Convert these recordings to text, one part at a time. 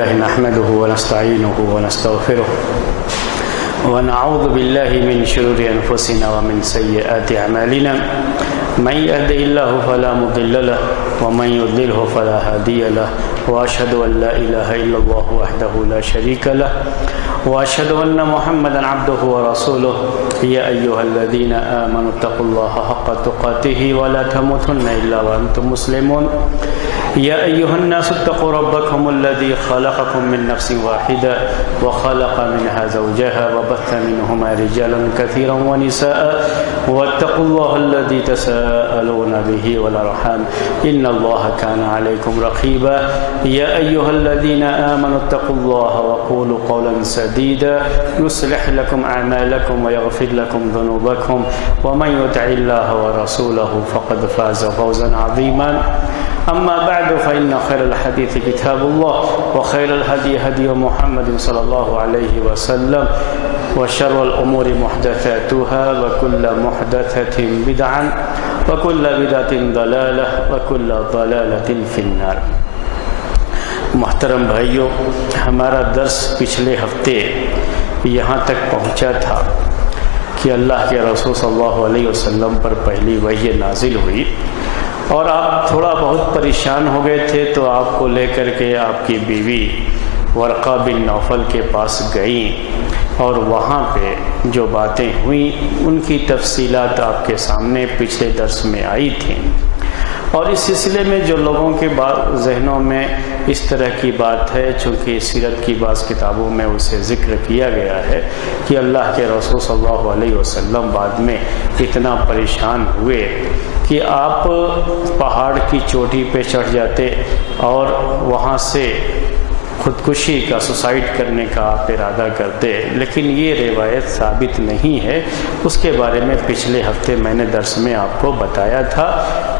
نحمده ونستعينه ونستغفره ونعوذ بالله من شرور أنفسنا ومن سيئات أعمالنا من يهده الله فلا مضل له ومن يضلله فلا هادي له وأشهد أن لا إله إلا الله وحده لا شريك له وأشهد أن محمدا عبده ورسوله يا أيها الذين آمنوا اتقوا الله حق تقاته ولا تموتن إلا وأنتم مسلمون يا أيها الناس اتقوا ربكم الذي خلقكم من نفس واحدة وخلق منها زوجها وبث منهما رجالا كثيرا ونساء واتقوا الله الذي تساءلون به والأرحام إن الله كان عليكم رقيبا يا أيها الذين آمنوا اتقوا الله وقولوا قولا سديدا يصلح لكم أعمالكم ويغفر لكم ذنوبكم ومن يطع الله ورسوله فقد فاز فوزا عظيما أما بعد فإن خير الحديث كتاب الله وخير الهدي هدي محمد صلى الله عليه وسلم وشر الأمور محدثاتها وكل محدثة بدعة وكل بدعة ضلالة وكل ضلالة في النار۔ محترم بھائیو، ہمارا درس پچھلے ہفتے یہاں تک پہنچا تھا کہ اللہ کے رسول صلی اللہ علیہ وسلم پر پہلی وحی نازل ہوئی اور آپ تھوڑا بہت پریشان ہو گئے تھے، تو آپ کو لے کر کے آپ کی بیوی ورقہ بن نوفل کے پاس گئیں اور وہاں پہ جو باتیں ہوئیں ان کی تفصیلات آپ کے سامنے پچھلے درس میں آئی تھیں، اور اس سلسلے میں جو لوگوں کے ذہنوں میں اس طرح کی بات ہے، چونکہ سیرت کی بعض کتابوں میں اسے ذکر کیا گیا ہے کہ اللہ کے رسول صلی اللہ علیہ وسلم بعد میں اتنا پریشان ہوئے کہ آپ پہاڑ کی چوٹی پہ چڑھ جاتے اور وہاں سے خودکشی کا سوسائڈ کرنے کا آپ ارادہ کرتے، لیکن یہ روایت ثابت نہیں ہے۔ اس کے بارے میں پچھلے ہفتے میں نے درس میں آپ کو بتایا تھا۔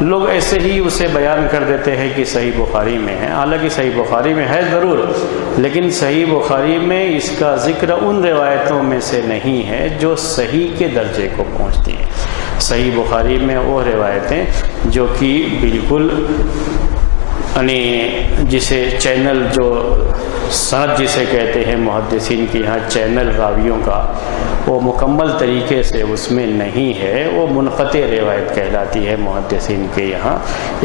لوگ ایسے ہی اسے بیان کر دیتے ہیں کہ صحیح بخاری میں ہے، حالانکہ صحیح بخاری میں ہے ضرور، لیکن صحیح بخاری میں اس کا ذکر ان روایتوں میں سے نہیں ہے جو صحیح کے درجے کو پہنچتی ہیں۔ صحیح بخاری میں وہ روایتیں جو کہ بالکل یعنی جسے چینل جو سند جسے کہتے ہیں محدثین کے یہاں چینل راویوں کا، وہ مکمل طریقے سے اس میں نہیں ہے، وہ منقطع روایت کہلاتی ہے محدثین کے یہاں۔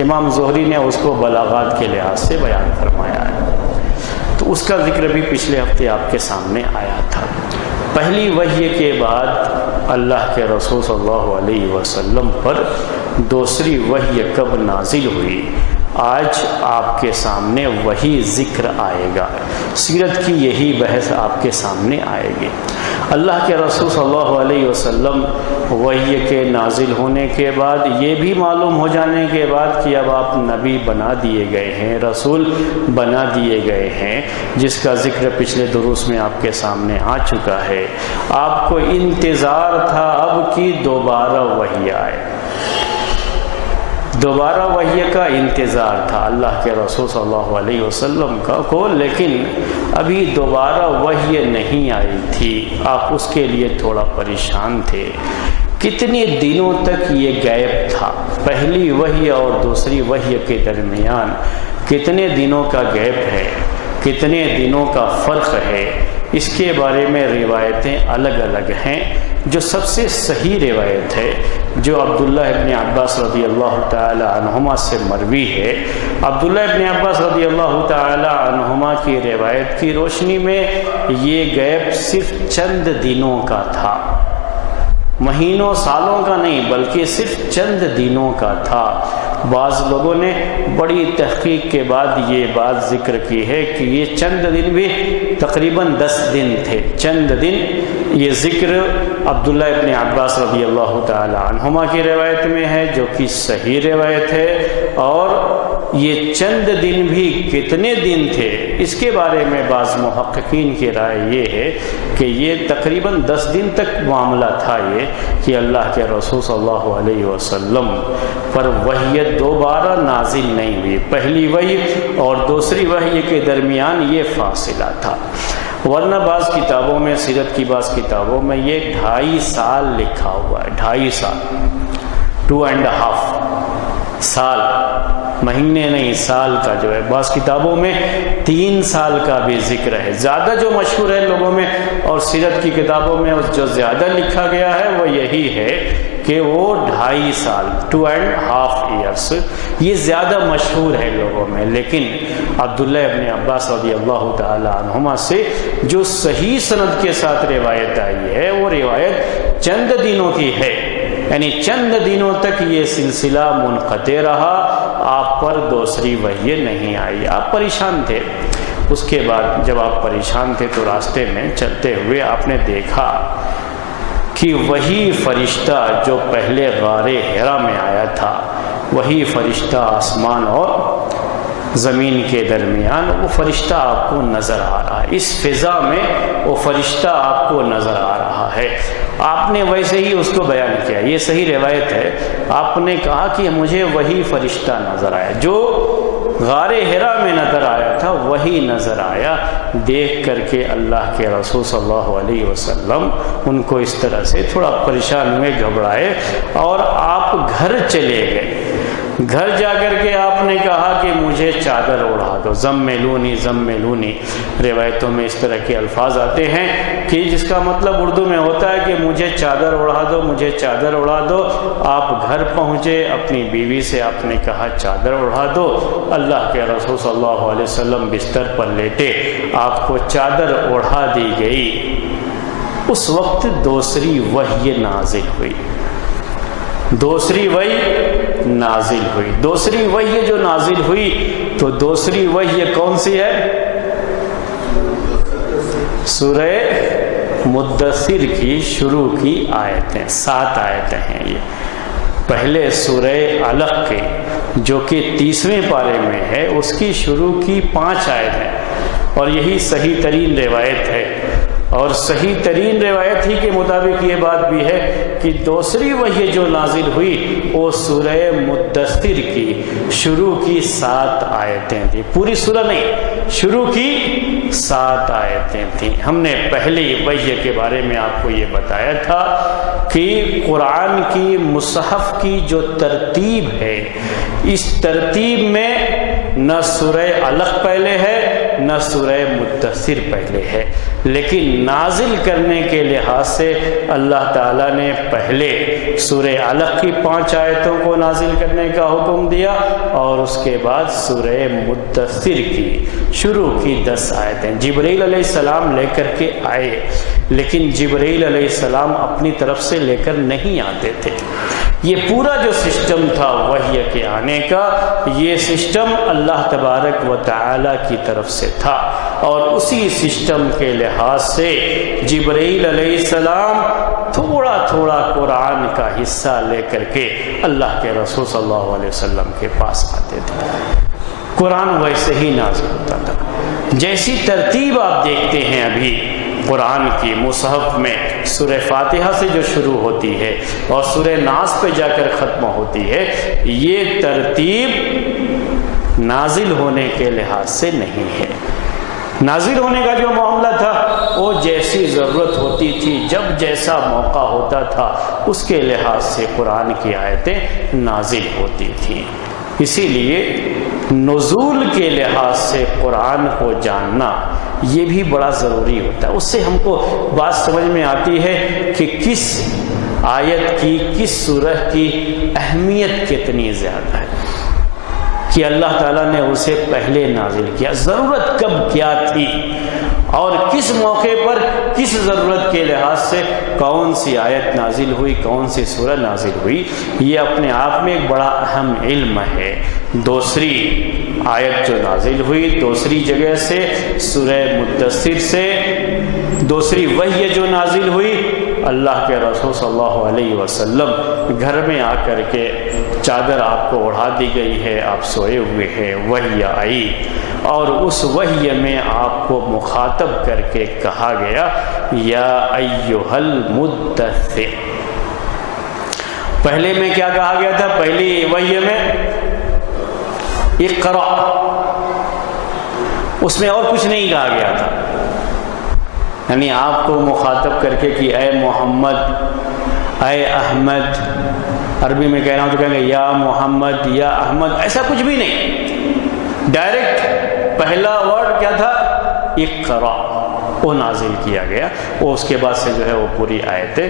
امام زہری نے اس کو بلاغات کے لحاظ سے بیان فرمایا ہے، تو اس کا ذکر بھی پچھلے ہفتے آپ کے سامنے آیا تھا۔ پہلی وحی کے بعد اللہ کے رسول صلی اللہ علیہ وسلم پر دوسری وحی کب نازل ہوئی، آج آپ کے سامنے وہی ذکر آئے گا۔ سیرت کی یہی بحث آپ کے سامنے آئے گی۔ اللہ کے رسول صلی اللہ علیہ وسلم وحی کے نازل ہونے کے بعد، یہ بھی معلوم ہو جانے کے بعد کہ اب آپ نبی بنا دیے گئے ہیں، رسول بنا دیے گئے ہیں، جس کا ذکر پچھلے دروس میں آپ کے سامنے آ چکا ہے۔ آپ کو انتظار تھا اب کہ دوبارہ وحی آئے، دوبارہ وحی کا انتظار تھا اللہ کے رسول صلی اللہ علیہ وسلم کو، لیکن ابھی دوبارہ وحی نہیں آئی تھی۔ آپ اس کے لیے تھوڑا پریشان تھے۔ کتنے دنوں تک یہ غیب تھا؟ پہلی وحی اور دوسری وحی کے درمیان کتنے دنوں کا غیب ہے، کتنے دنوں کا فرق ہے، اس کے بارے میں روایتیں الگ الگ ہیں۔ جو سب سے صحیح روایت ہے، جو عبداللہ ابن عباس رضی اللہ تعالی عنہما سے مروی ہے، عبداللہ ابن عباس رضی اللہ تعالی عنہما کی روایت کی روشنی میں یہ غیب صرف چند دنوں کا تھا، مہینوں سالوں کا نہیں، بلکہ صرف چند دنوں کا تھا۔ بعض لوگوں نے بڑی تحقیق کے بعد یہ بات ذکر کی ہے کہ یہ چند دن بھی تقریباً 10 دن تھے، چند دن۔ یہ ذکر عبداللہ ابن عباس رضی اللہ تعالی عنہما کی روایت میں ہے، جو کہ صحیح روایت ہے، اور یہ چند دن بھی کتنے دن تھے اس کے بارے میں بعض محققین کی رائے یہ ہے کہ یہ تقریباً 10 دن تک معاملہ تھا، یہ کہ اللہ کے رسول صلی اللہ علیہ وسلم پر وحی دوبارہ نازل نہیں ہوئی۔ پہلی وحی اور دوسری وحی کے درمیان یہ فاصلہ تھا، ورنہ بعض کتابوں میں، سیرت کی بعض کتابوں میں یہ 2.5 سال لکھا ہوا ہے، 2.5 سال، 2.5 سال مہینے نہیں سال کا جو ہے، بعض کتابوں میں 3 سال کا بھی ذکر ہے۔ زیادہ جو مشہور ہے لوگوں میں اور سیرت کی کتابوں میں جو زیادہ لکھا گیا ہے وہ یہی ہے کہ وہ 2.5 سال 2.5 ایئرس، یہ زیادہ مشہور ہے لوگوں میں۔ لیکن عبداللہ ابن عباس رضی اللہ تعالی عنہما سے جو صحیح سند کے ساتھ روایت آئی ہے وہ روایت چند دنوں کی ہے، یعنی چند دنوں تک یہ سلسلہ منقطع رہا، آپ پر دوسری وحی نہیں آئی، آپ پریشان تھے۔ اس کے بعد جب آپ پریشان تھے تو راستے میں چلتے ہوئے آپ نے دیکھا کہ وہی فرشتہ جو پہلے غار حرا میں آیا تھا، وہی فرشتہ آسمان اور زمین کے درمیان وہ فرشتہ آپ کو نظر آ رہا ہے، اس فضا میں وہ فرشتہ آپ کو نظر آ رہا ہے۔ آپ نے ویسے ہی اس کو بیان کیا، یہ صحیح روایت ہے، آپ نے کہا کہ مجھے وہی فرشتہ نظر آیا جو غار حرا میں نظر آیا تھا، وہی نظر آیا۔ دیکھ کر کے اللہ کے رسول صلی اللہ علیہ وسلم ان کو اس طرح سے تھوڑا پریشان ہوئے، گھبرائے، اور آپ گھر چلے گئے۔ گھر جا کر کے آپ نے کہا کہ مجھے چادر اڑا دو، زملونی زملونی، روایتوں میں اس طرح کے الفاظ آتے ہیں کہ جس کا مطلب اردو میں ہوتا ہے کہ مجھے چادر اڑا دو، مجھے چادر اڑا دو۔ آپ گھر پہنچے، اپنی بیوی سے آپ نے کہا چادر اڑا دو، اللہ کے رسول صلی اللہ علیہ وسلم بستر پر لیٹے، آپ کو چادر اڑا دی گئی۔ اس وقت دوسری وحی نازل ہوئی، دوسری وحی نازل ہوئی۔ دوسری وحی جو نازل ہوئی تو دوسری وحی کون سی ہے؟ سورہ مدثر کی شروع کی آیتیں، 7 آیتیں ہیں یہ۔ پہلے سورہ علق کے جو کہ 30ویں پارے میں ہے اس کی شروع کی 5 آیتیں، اور یہی صحیح ترین روایت ہے، اور صحیح ترین روایت ہی کے مطابق یہ بات بھی ہے کہ دوسری وحی جو نازل ہوئی وہ سورہ مدثر کی شروع کی 7 آیتیں تھیں، پوری سورہ نہیں، شروع کی 7 آیتیں تھیں۔ ہم نے پہلی وحی کے بارے میں آپ کو یہ بتایا تھا کہ قرآن کی مصحف کی جو ترتیب ہے، اس ترتیب میں نہ سورہ علق پہلے ہے نہ سورہ مدثر پہلے ہے، لیکن نازل کرنے کے لحاظ سے اللہ تعالیٰ نے پہلے سورہ علق کی 5 آیتوں کو نازل کرنے کا حکم دیا، اور اس کے بعد سورہ مدثر کی شروع کی 10 آیتیں جبرائیل علیہ السلام لے کر کے آئے، لیکن جبرائیل علیہ السلام اپنی طرف سے لے کر نہیں آتے تھے۔ یہ پورا جو سسٹم تھا وحی کے آنے کا، یہ سسٹم اللہ تبارک و تعالی کی طرف سے تھا، اور اسی سسٹم کے لحاظ سے جبرائیل علیہ السلام تھوڑا تھوڑا قرآن کا حصہ لے کر کے اللہ کے رسول صلی اللہ علیہ وسلم کے پاس آتے تھے۔ قرآن ویسے ہی نازل ہوتا تھا، جیسی ترتیب آپ دیکھتے ہیں ابھی قرآن کی مصحف میں سورہ فاتحہ سے جو شروع ہوتی ہے اور سورہ ناس پہ جا کر ختم ہوتی ہے، یہ ترتیب نازل ہونے کے لحاظ سے نہیں ہے۔ نازل ہونے کا جو معاملہ تھا وہ جیسی ضرورت ہوتی تھی، جب جیسا موقع ہوتا تھا، اس کے لحاظ سے قرآن کی آیتیں نازل ہوتی تھیں۔ اسی لیے نزول کے لحاظ سے قرآن کو جاننا یہ بھی بڑا ضروری ہوتا ہے، اس سے ہم کو بات سمجھ میں آتی ہے کہ کس آیت کی، کس سورہ کی اہمیت کتنی زیادہ ہے، کہ اللہ تعالیٰ نے اسے پہلے نازل کیا، ضرورت کب کیا تھی، اور کس موقع پر کس ضرورت کے لحاظ سے کون سی آیت نازل ہوئی، کون سی سورہ نازل ہوئی، یہ اپنے آپ میں ایک بڑا اہم علم ہے۔ دوسری آیت جو نازل ہوئی دوسری جگہ سے، سورہ مدثر سے، دوسری وحی جو نازل ہوئی، اللہ کے رسول صلی اللہ علیہ وسلم گھر میں آ کر کے چادر آپ کو اڑا دی گئی ہے، آپ سوئے ہوئے ہیں، وحی آئی، اور اس وحی میں آپ کو مخاطب کر کے کہا گیا یا ایھا المدثر۔ پہلے میں کیا کہا گیا تھا؟ پہلی وحی میں اقرا، اس میں اور کچھ نہیں کہا گیا تھا، یعنی آپ کو مخاطب کر کے کہ اے محمد، اے احمد، عربی میں کہنا ہو تو کہیں گے یا محمد یا احمد، ایسا کچھ بھی نہیں، ڈائریکٹ پہلا ورڈ کیا تھا؟ اقرا، وہ نازل کیا گیا، وہ اس کے بعد سے جو ہے وہ پوری آیتیں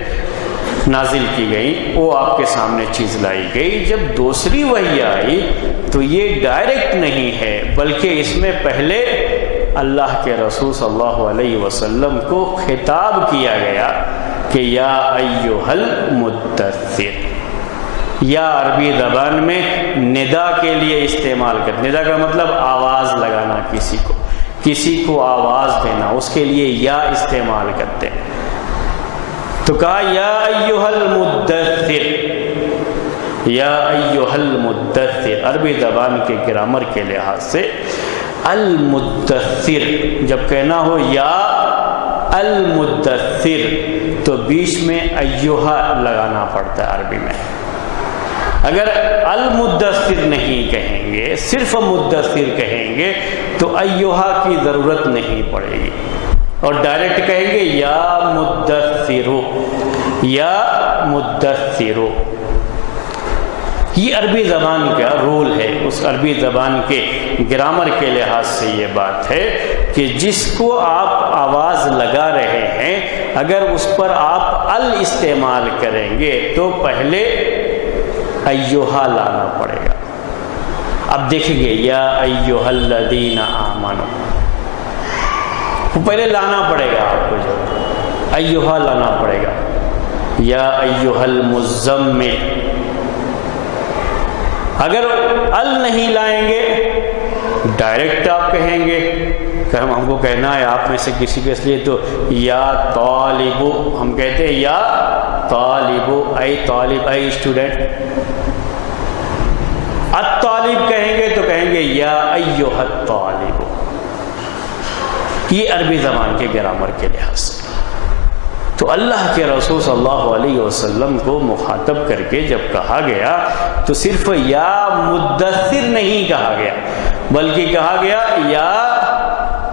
نازل کی گئی، وہ آپ کے سامنے چیز لائی گئی۔ جب دوسری وحی آئی تو یہ ڈائریکٹ نہیں ہے، بلکہ اس میں پہلے اللہ کے رسول صلی اللہ علیہ وسلم کو خطاب کیا گیا کہ یا ایھا المدثر، یا عربی زبان میں ندا کے لیے استعمال کرتے، ندا کا مطلب آواز لگانا، کسی کو آواز دینا، اس کے لیے یا استعمال کرتے ہیں۔ تو کہا یا ایھا المدثر، یا ایھا المدثر، عربی زبان کے گرامر کے لحاظ سے المدثر جب کہنا ہو یا المدثر تو بیچ میں ایھا لگانا پڑتا ہے عربی میں۔ اگر المدثر نہیں کہیں گے، صرف مدثر کہیں گے تو ایھا کی ضرورت نہیں پڑے گی، اور ڈائریکٹ کہیں گے یا مدثرو، یا مدثرو۔ یہ عربی زبان کا رول ہے، اس عربی زبان کے گرامر کے لحاظ سے یہ بات ہے کہ جس کو آپ آواز لگا رہے ہیں اگر اس پر آپ ال استعمال کریں گے تو پہلے ایھا لانا پڑے گا۔ اب دیکھیں گے یا ایھا الذین آمنوا، پہلے لانا پڑے گا آپ کو، جو ایھا لانا پڑے گا، یا ایھا المزمل۔ اگر ال نہیں لائیں گے ڈائریکٹ آپ کہیں گے کہ ہم کو کہنا ہے آپ میں سے کسی کے، اس لیے تو یا طالب، ہم کہتے ہیں یا طالب، اے طالب، اے اسٹوڈنٹ۔ الطالب کہیں گے تو کہیں گے یا ایھا الطالب۔ یہ عربی زبان کے گرامر کے لحاظ سے۔ تو اللہ کے رسول صلی اللہ علیہ وسلم کو مخاطب کر کے جب کہا گیا تو صرف یا مدثر نہیں کہا گیا، بلکہ کہا گیا یا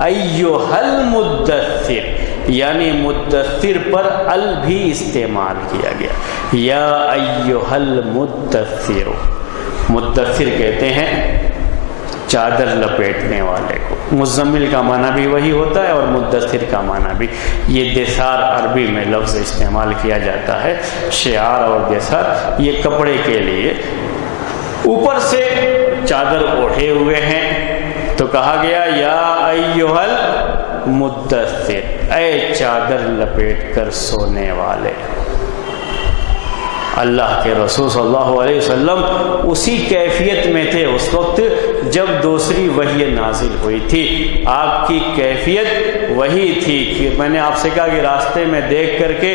ایھا المدثر، یعنی مدثر پر ال بھی استعمال کیا گیا، یا ایھا المدثر۔ مدثر کہتے ہیں چادر لپیٹنے والے کو، مزمل کا معنی بھی وہی ہوتا ہے اور مدثر کا معنی بھی۔ یہ دثار عربی میں لفظ استعمال کیا جاتا ہے، شعار اور دثار یہ کپڑے کے لیے۔ اوپر سے چادر اوڑھے ہوئے ہیں تو کہا گیا یا ایھا المدثر، اے چادر لپیٹ کر سونے والے۔ اللہ کے رسول صلی اللہ علیہ وسلم اسی کیفیت میں تھے اس وقت جب دوسری وحی نازل ہوئی تھی۔ آپ کی کیفیت وہی تھی کہ میں نے آپ سے کہا کہ راستے میں دیکھ کر کے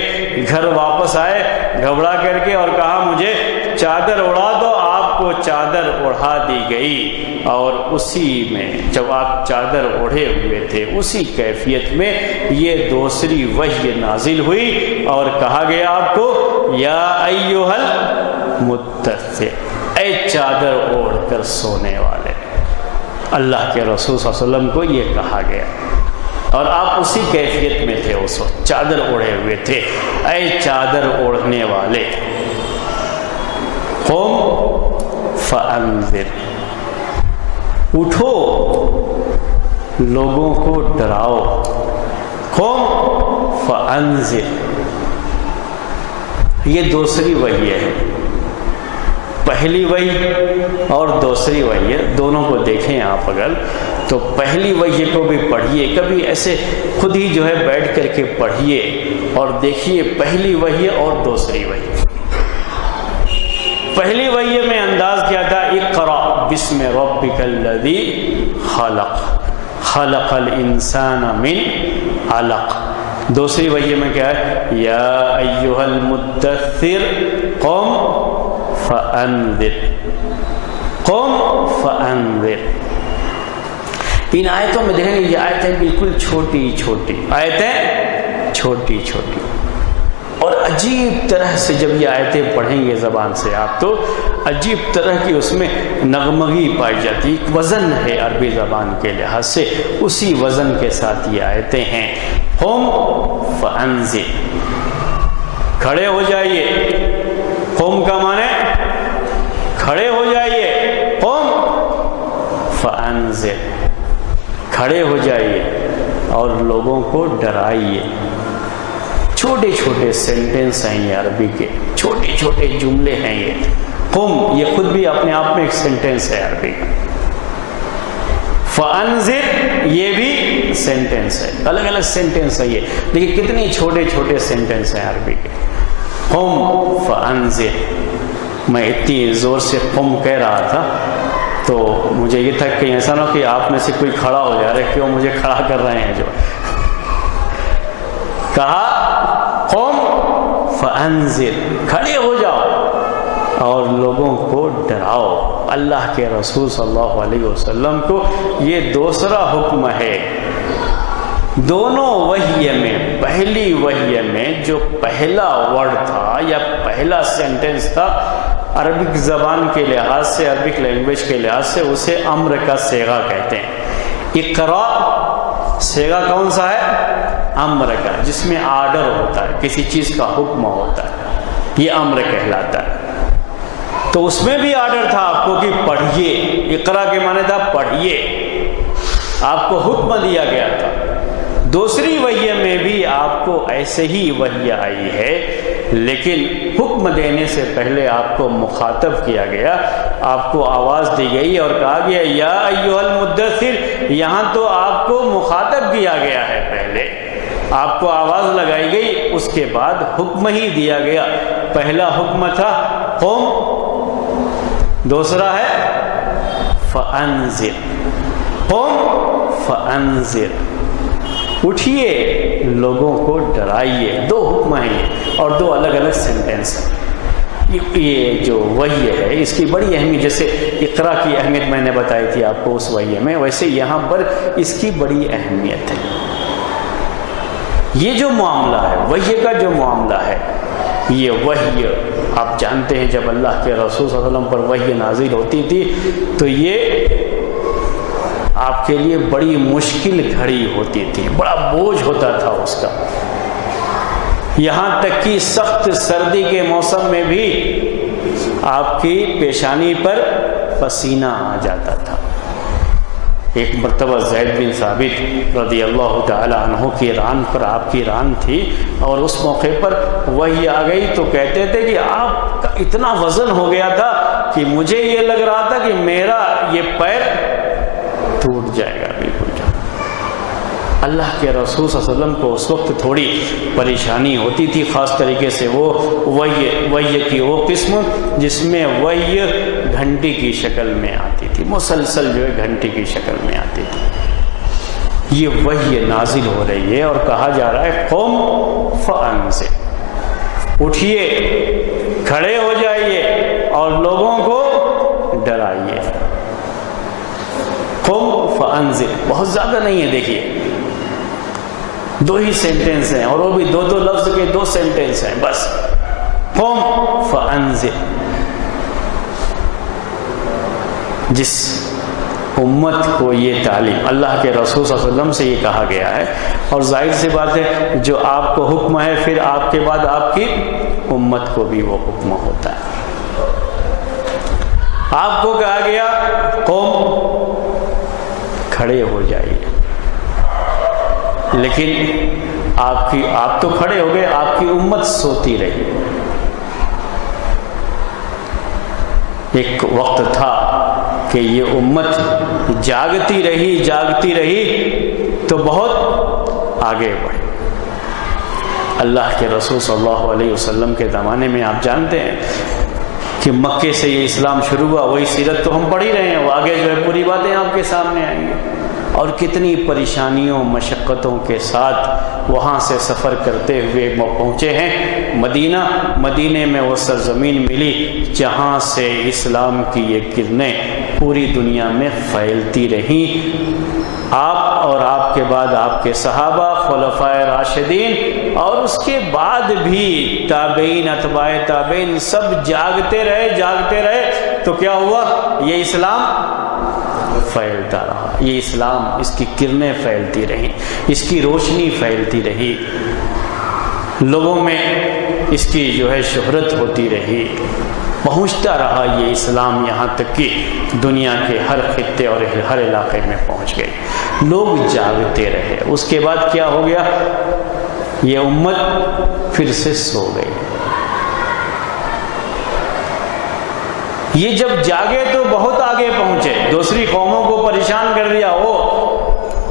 گھر واپس آئے گھبرا کر کے اور کہا مجھے چادر اڑا دو، آپ کو چادر اڑا دی گئی، اور اسی میں جب آپ چادر اوڑھے ہوئے تھے اسی کیفیت میں یہ دوسری وحی نازل ہوئی اور کہا گیا آپ کو یا ایھا المدثر، اے چادر اوڑھ کر سونے والے۔ اللہ کے رسول صلی اللہ علیہ وسلم کو یہ کہا گیا اور آپ اسی کیفیت میں تھے اس وقت، چادر اوڑھے ہوئے تھے، اے چادر اوڑھنے والے۔ قم فانذر، اٹھو لوگوں کو ڈراؤ۔ قم فانذر، یہ دوسری وحی ہے، پہلی وحی اور دوسری وحی ہے، دونوں کو دیکھیں آپ اگر تو پہلی وحی کو بھی پڑھیے، کبھی ایسے خود ہی جو ہے بیٹھ کر کے پڑھیے اور دیکھیے پہلی وحی اور دوسری وحی۔ پہلی وحی میں انداز کیا تھا اقرأ بسم ربک الذی خلق، خلق الانسان من علق۔ دوسری وحی میں کیا ہے یا ایھا المدثر قم فانذر، قم فانذر۔ ان آیتوں میں دیکھیں گے یہ آیتیں بالکل چھوٹی چھوٹی آیتیں، چھوٹی چھوٹی، اور عجیب طرح سے جب یہ آیتیں پڑھیں گے زبان سے آپ تو عجیب طرح کی اس میں نغمگی پائی جاتی، ایک وزن ہے عربی زبان کے لحاظ سے، اسی وزن کے ساتھ یہ آیتیں ہیں۔ قم فانذر، کھڑے ہو جائیے۔ قم کا معنی کھڑے ہو جائیے، قم فانذر، کھڑے ہو جائیے اور لوگوں کو ڈرائیے۔ چھوٹے چھوٹے سینٹنس ہیں یہ عربی کے، چھوٹے چھوٹے جملے ہیں یہ۔ قم یہ خود بھی اپنے آپ میں ایک سینٹنس ہے عربی کا، فانذر یہ بھی سینٹنس ہے، الگ الگ سینٹنس ہے یہ، لیکن کتنی چھوٹے چھوٹے سینٹنس ہیں عربی کے۔ قم فانذر، میں اتنی زور سے قم کہہ رہا تھا تو مجھے یہ تھا کہ ایسا نہ کہ آپ میں سے کوئی کھڑا ہو جائے، کیوں مجھے کھڑا کر رہے ہیں جو کہا قم فانذر، کھڑے ہو جاؤ اور لوگوں کو ڈراؤ۔ اللہ کے رسول صلی اللہ علیہ وسلم کو یہ دوسرا حکم ہے۔ دونوں وحی میں، پہلی وحی میں جو پہلا ورڈ تھا یا پہلا سینٹنس تھا، عربک زبان کے لحاظ سے، عربک لینگویج کے لحاظ سے اسے امر کا صیغہ کہتے ہیں۔ اقرا صیغہ کون سا ہے؟ امر کا، جس میں آرڈر ہوتا ہے، کسی چیز کا حکم ہوتا ہے، یہ امر کہلاتا ہے۔ تو اس میں بھی آرڈر تھا آپ کو کہ پڑھیے، اقرا کے معنی تھا پڑھیے، آپ کو حکم دیا گیا تھا۔ دوسری وحی میں بھی آپ کو ایسے ہی وحی آئی ہے، لیکن حکم دینے سے پہلے آپ کو مخاطب کیا گیا، آپ کو آواز دی گئی اور کہا گیا یا ایھا المدثر، یہاں تو آپ کو مخاطب کیا گیا ہے، پہلے آپ کو آواز لگائی گئی، اس کے بعد حکم ہی دیا گیا۔ پہلا حکم تھا قم، دوسرا ہے فانذر، قم فانذر، اٹھیے لوگوں کو ڈرائیے۔ دو حکم ہیں یہ اور دو الگ الگ سینٹنس ہیں۔ یہ جو وحی ہے اس کی بڑی اہمیت، جیسے اقرا کی اہمیت میں نے بتائی تھی آپ کو اس وحی میں، ویسے یہاں پر اس کی بڑی اہمیت ہے۔ یہ جو معاملہ ہے، وحی کا جو معاملہ ہے، یہ وحی آپ جانتے ہیں جب اللہ کے رسول صلی اللہ علیہ وسلم پر وحی نازل ہوتی تھی تو یہ آپ کے لیے بڑی مشکل گھڑی ہوتی تھی، بڑا بوجھ ہوتا تھا اس کا، یہاں تک کہ سخت سردی کے موسم میں بھی آپ کی پیشانی پر پسینہ آ جاتا تھا۔ ایک مرتبہ زید بن ثابت رضی اللہ تعالی عنہ کی ران پر آپ کی ران تھی اور اس موقع پر وحی آ گئی تو کہتے تھے کہ آپ کا اتنا وزن ہو گیا تھا کہ مجھے یہ لگ رہا تھا کہ میرا یہ پیر ٹوٹ جائے گا بالکل۔ اللہ کے رسول صلی اللہ علیہ وسلم کو اس وقت تھوڑی پریشانی ہوتی تھی، خاص طریقے سے وہ وحی کی وہ قسم جس میں وحی گھنٹی کی شکل میں آتی تھی، مسلسل جو ہے گھنٹی کی شکل میں آتی تھی۔ یہ وحی نازل ہو رہی ہے اور کہا جا رہا ہے قم فانذر، اٹھیے کھڑے ہو جائیے اور لوگوں کو ڈرائیے۔ قم فانذر بہت زیادہ نہیں ہے، دیکھیے دو ہی سینٹنس ہیں اور وہ بھی دو لفظ کے دو سینٹنس ہیں بس۔ قم فانذر، جس امت کو یہ تعلیم اللہ کے رسول صلی اللہ علیہ وسلم سے یہ کہا گیا ہے، اور ظاہر سی بات ہے جو آپ کو حکم ہے پھر آپ کے بعد آپ کی امت کو بھی وہ حکم ہوتا ہے۔ آپ کو کہا گیا قوم کھڑے ہو جائیے، لیکن آپ تو کھڑے ہو گئے، آپ کی امت سوتی رہی۔ ایک وقت تھا کہ یہ امت جاگتی رہی تو بہت آگے بڑھی۔ اللہ کے رسول صلی اللہ علیہ وسلم کے زمانے میں آپ جانتے ہیں کہ مکے سے یہ اسلام شروع ہوا، وہی سیرت تو ہم پڑھ ہی رہے ہیں، وہ آگے جو ہے پوری باتیں آپ کے سامنے آئیں گی، اور کتنی پریشانیوں مشقتوں کے ساتھ وہاں سے سفر کرتے ہوئے پہنچے ہیں مدینے میں وہ سرزمین ملی جہاں سے اسلام کی یہ کرنیں پوری دنیا میں پھیلتی رہیں۔ آپ اور آپ کے بعد آپ کے صحابہ، خلفائے راشدین، اور اس کے بعد بھی تابعین، اتباع تابعین، سب جاگتے رہے تو کیا ہوا؟ یہ اسلام پھیلتا رہا، یہ اسلام، اس کی کرنیں پھیلتی رہیں، اس کی روشنی پھیلتی رہی، لوگوں میں اس کی جو ہے شہرت ہوتی رہی۔ پہنچتا رہا یہ اسلام یہاں تک کہ دنیا کے ہر خطے اور ہر علاقے میں پہنچ گئے. لوگ جاگتے رہے. اس کے بعد کیا ہو گیا؟ یہ امت پھر سے سو گئی. یہ جب جاگے تو بہت آگے پہنچے، دوسری قوموں کو پریشان کر دیا. وہ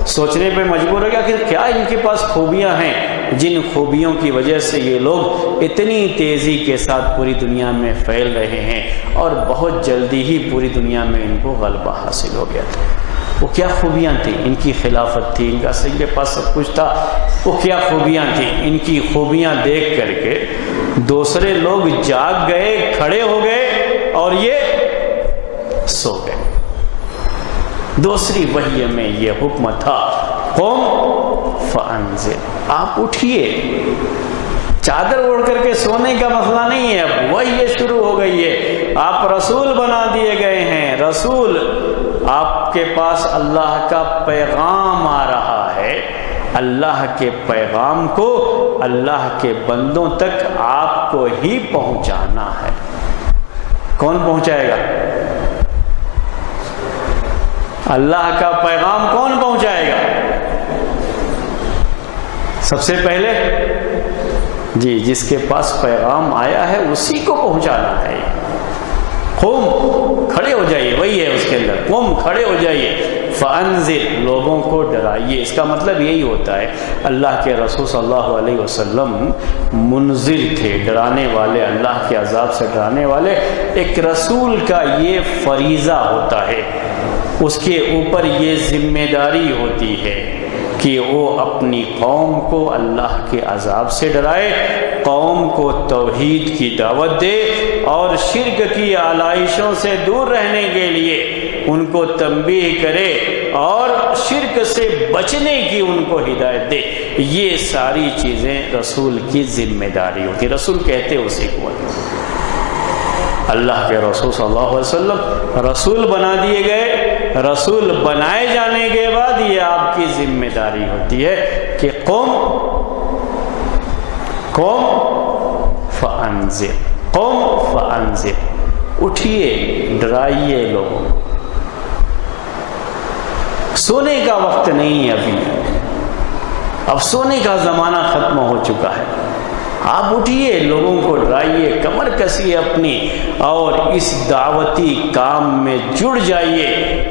سوچنے پہ مجبور ہو گیا کہ کیا ان کے پاس خوبیاں ہیں جن خوبیوں کی وجہ سے یہ لوگ اتنی تیزی کے ساتھ پوری دنیا میں پھیل رہے ہیں اور بہت جلدی ہی پوری دنیا میں ان کو غلبہ حاصل ہو گیا تھا. وہ کیا خوبیاں تھیں؟ ان کی خلافت تھی، ان کے پاس سب کچھ تھا. وہ کیا خوبیاں تھیں؟ ان کی خوبیاں دیکھ کر کے دوسرے لوگ جاگ گئے، کھڑے ہو گئے اور یہ سو گئے. دوسری وحی میں یہ حکم تھا، قم فانذر، آپ اٹھیے. چادر اوڑھ کر کے سونے کا مسئلہ نہیں ہے، اب وحی شروع ہو گئی ہے. آپ رسول بنا دیے گئے ہیں. رسول، آپ کے پاس اللہ کا پیغام آ رہا ہے. اللہ کے پیغام کو اللہ کے بندوں تک آپ کو ہی پہنچانا ہے. کون پہنچائے گا؟ اللہ کا پیغام کون پہنچائے گا؟ سب سے پہلے جی جس کے پاس پیغام آیا ہے اسی کو پہنچانا ہے. قم، کھڑے ہو جائیے، وہی ہے اس کے اندر، قم، کھڑے ہو جائیے. فانذر، لوگوں کو ڈرائیے. اس کا مطلب یہی ہوتا ہے اللہ کے رسول صلی اللہ علیہ وسلم منذر تھے، ڈرانے والے، اللہ کے عذاب سے ڈرانے والے. ایک رسول کا یہ فریضہ ہوتا ہے، اس کے اوپر یہ ذمہ داری ہوتی ہے کہ وہ اپنی قوم کو اللہ کے عذاب سے ڈرائے، قوم کو توحید کی دعوت دے اور شرک کی آلائشوں سے دور رہنے کے لیے ان کو تنبیہ کرے اور شرک سے بچنے کی ان کو ہدایت دے. یہ ساری چیزیں رسول کی ذمہ داری ہوتی. رسول کہتے اسی کو. اللہ کے رسول صلی اللہ علیہ وسلم رسول بنا دیے گئے. رسول بنائے جانے کے بعد یہ آپ کی ذمہ داری ہوتی ہے کہ قم فانذر، قم فانذر، اٹھیے، ڈرائیے لوگوں. سونے کا وقت نہیں ہے ابھی، اب سونے کا زمانہ ختم ہو چکا ہے. آپ اٹھیے، لوگوں کو ڈرائیے، کمر کسیے اپنی اور اس دعوتی کام میں جڑ جائیے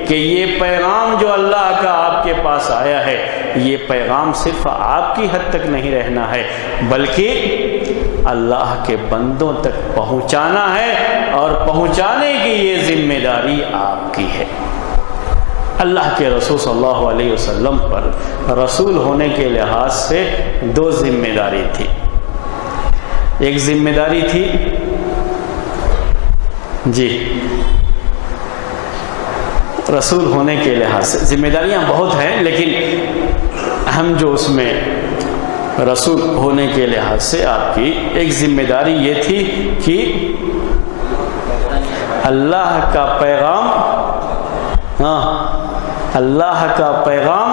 کہ یہ پیغام جو اللہ کا آپ کے پاس آیا ہے، یہ پیغام صرف آپ کی حد تک نہیں رہنا ہے بلکہ اللہ کے بندوں تک پہنچانا ہے، اور پہنچانے کی یہ ذمہ داری آپ کی ہے. اللہ کے رسول صلی اللہ علیہ وسلم پر رسول ہونے کے لحاظ سے دو ذمہ داری تھی. ایک ذمہ داری تھی جی رسول ہونے کے لحاظ سے، ذمہ داریاں بہت ہیں لیکن اہم جو اس میں رسول ہونے کے لحاظ سے آپ کی ایک ذمہ داری یہ تھی کہ اللہ کا پیغام، اللہ کا پیغام،